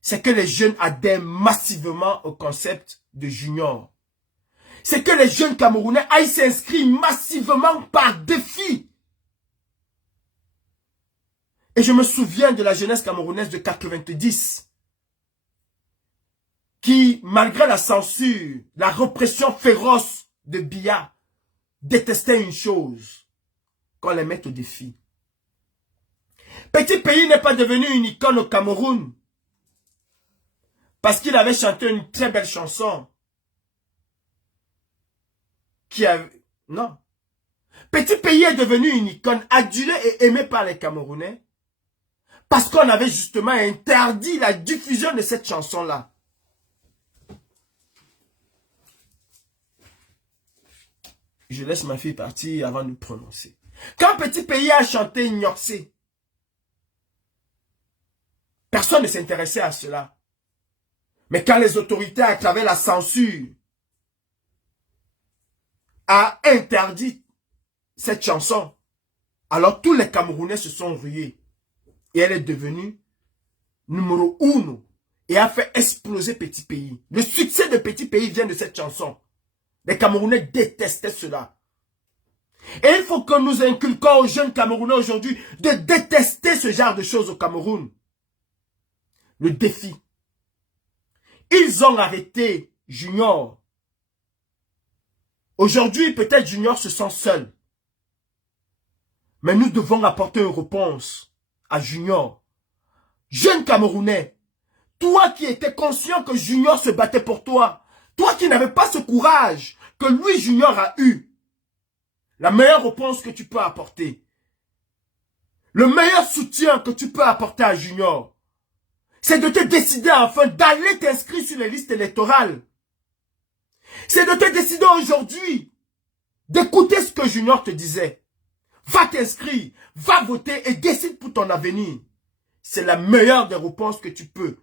c'est que les jeunes adhèrent massivement au concept de Junior. C'est que les jeunes Camerounais aillent s'inscrire massivement par défi. Et je me souviens de la jeunesse camerounaise de 90 qui, malgré la censure, la répression féroce de Biya, détestait une chose, qu'on les mette au défi. Petit Pays n'est pas devenu une icône au Cameroun parce qu'il avait chanté une très belle chanson qui avait... Non. Petit Pays est devenu une icône adulée et aimée par les Camerounais parce qu'on avait justement interdit la diffusion de cette chanson-là. Je laisse ma fille partir avant de prononcer. Quand Petit Pays a chanté Nyoxé, personne ne s'intéressait à cela. Mais quand les autorités, à travers la censure, a interdit cette chanson, alors tous les Camerounais se sont rués. Et elle est devenue numéro 1 et a fait exploser Petit Pays. Le succès de Petit Pays vient de cette chanson. Les Camerounais détestaient cela. Et il faut que nous inculquions aux jeunes Camerounais aujourd'hui de détester ce genre de choses au Cameroun. Le défi. Ils ont arrêté Junior. Aujourd'hui, peut-être Junior se sent seul. Mais nous devons apporter une réponse à Junior. Jeune Camerounais, toi qui étais conscient que Junior se battait pour toi, toi qui n'avais pas ce courage que lui, Junior, a eu, la meilleure réponse que tu peux apporter, le meilleur soutien que tu peux apporter à Junior, c'est de te décider enfin d'aller t'inscrire sur les listes électorales. C'est de te décider aujourd'hui d'écouter ce que Junior te disait. Va t'inscrire, va voter et décide pour ton avenir. C'est la meilleure des réponses que tu peux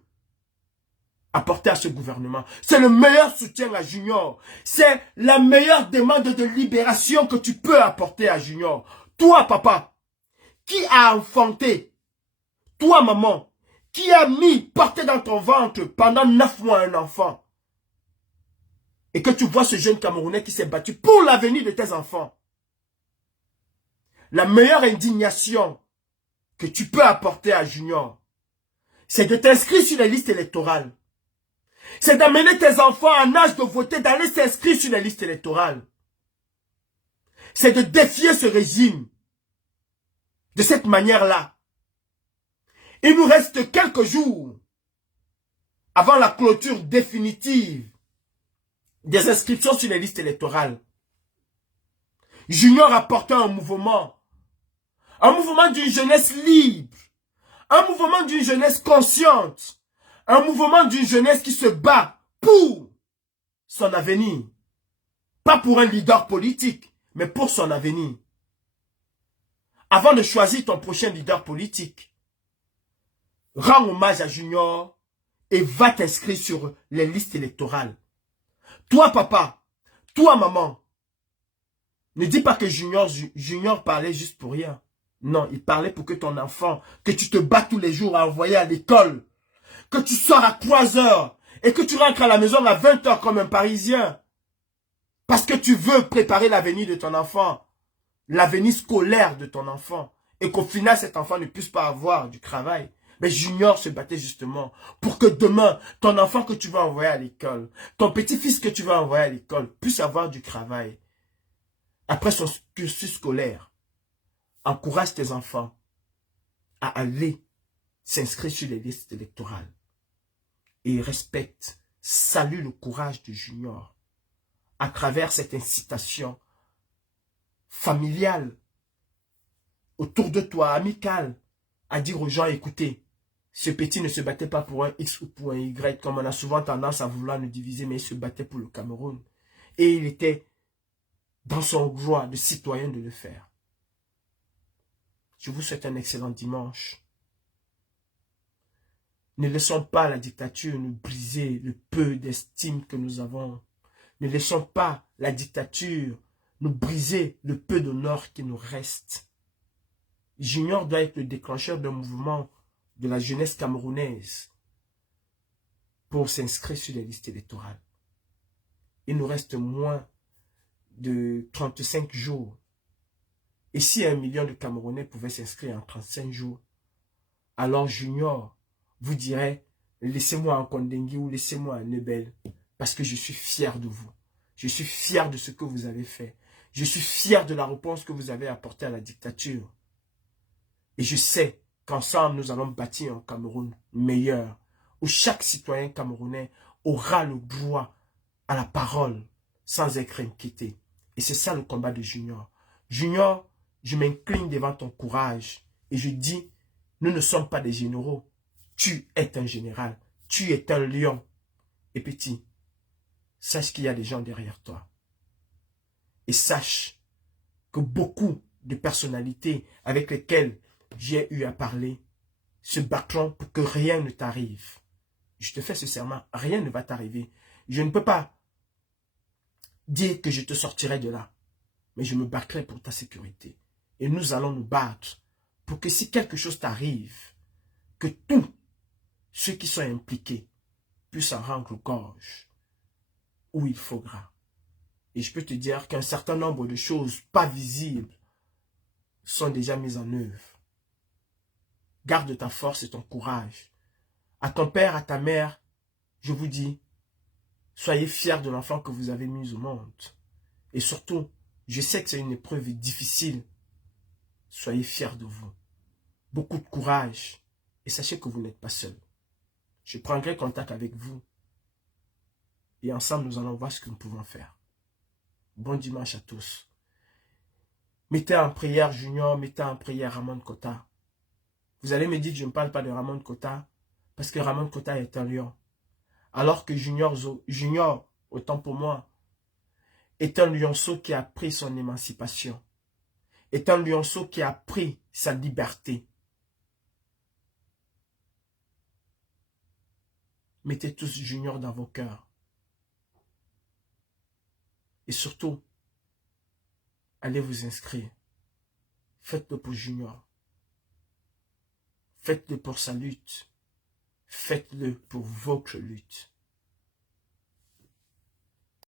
apporter à ce gouvernement. C'est le meilleur soutien à Junior. C'est la meilleure demande de libération que tu peux apporter à Junior. Toi, papa, qui a enfanté, toi, maman, qui a porté dans ton ventre pendant 9 mois un enfant, et que tu vois ce jeune Camerounais qui s'est battu pour l'avenir de tes enfants, la meilleure indignation que tu peux apporter à Junior, c'est de t'inscrire sur les listes électorales. C'est d'amener tes enfants en âge de voter, d'aller s'inscrire sur les listes électorales. C'est de défier ce régime de cette manière-là. Il nous reste quelques jours avant la clôture définitive des inscriptions sur les listes électorales. Junior a porté un mouvement d'une jeunesse libre, un mouvement d'une jeunesse consciente, un mouvement d'une jeunesse qui se bat pour son avenir. Pas pour un leader politique, mais pour son avenir. Avant de choisir ton prochain leader politique, rends hommage à Junior et va t'inscrire sur les listes électorales. Toi, papa, toi, maman, ne dis pas que Junior parlait juste pour rien. Non, il parlait pour que ton enfant, que tu te bats tous les jours à envoyer à l'école, que tu sors à 3 heures et que tu rentres à la maison à 20 heures comme un Parisien. Parce que tu veux préparer l'avenir de ton enfant, l'avenir scolaire de ton enfant, et qu'au final, cet enfant ne puisse pas avoir du travail. Mais Junior se battait justement pour que demain, ton enfant que tu vas envoyer à l'école, ton petit-fils que tu vas envoyer à l'école, puisse avoir du travail. Après son cursus scolaire, encourage tes enfants à aller s'inscrire sur les listes électorales. Et respecte, salue le courage de Junior à travers cette incitation familiale, autour de toi, amicale, à dire aux gens, écoutez, ce petit ne se battait pas pour un X ou pour un Y, comme on a souvent tendance à vouloir nous diviser, mais il se battait pour le Cameroun. Et il était dans son droit de citoyen de le faire. Je vous souhaite un excellent dimanche. Ne laissons pas la dictature nous briser le peu d'estime que nous avons. Ne laissons pas la dictature nous briser le peu d'honneur qui nous reste. Junior doit être le déclencheur d'un mouvement de la jeunesse camerounaise pour s'inscrire sur les listes électorales. Il nous reste moins de 35 jours. Et si 1 million de Camerounais pouvaient s'inscrire en 35 jours, alors Junior vous dirait, laissez-moi en Kondengui ou laissez-moi en Nebel, parce que je suis fier de vous. Je suis fier de ce que vous avez fait. Je suis fier de la réponse que vous avez apportée à la dictature. Et je sais qu'ensemble, nous allons bâtir un Cameroun meilleur, où chaque citoyen camerounais aura le droit à la parole, sans être inquiété. Et c'est ça le combat de Junior. Junior, je m'incline devant ton courage, et je dis, nous ne sommes pas des généraux. Tu es un général, tu es un lion. Et petit, sache qu'il y a des gens derrière toi. Et sache que beaucoup de personnalités avec lesquelles j'ai eu à parler se battront pour que rien ne t'arrive. Je te fais ce serment, rien ne va t'arriver. Je ne peux pas dire que je te sortirai de là, mais je me battrai pour ta sécurité. Et nous allons nous battre pour que si quelque chose t'arrive, que tous ceux qui sont impliqués puissent en rendre gorge où il faudra. Et je peux te dire qu'un certain nombre de choses pas visibles sont déjà mises en œuvre. Garde ta force et ton courage. À ton père, à ta mère, je vous dis, soyez fiers de l'enfant que vous avez mis au monde. Et surtout, je sais que c'est une épreuve difficile. Soyez fiers de vous. Beaucoup de courage. Et sachez que vous n'êtes pas seul. Je prendrai contact avec vous. Et ensemble, nous allons voir ce que nous pouvons faire. Bon dimanche à tous. Mettez en prière Junior, mettez en prière Ramon Kota. Vous allez me dire que je ne parle pas de Ramon Kota, parce que Ramon Kota est un lion. Alors que Junior, autant pour moi, est un lionceau qui a pris son émancipation. Est un lionceau qui a pris sa liberté. Mettez tous Junior dans vos cœurs. Et surtout, allez vous inscrire. Faites-le pour Junior. Faites-le pour sa lutte. Faites-le pour votre lutte.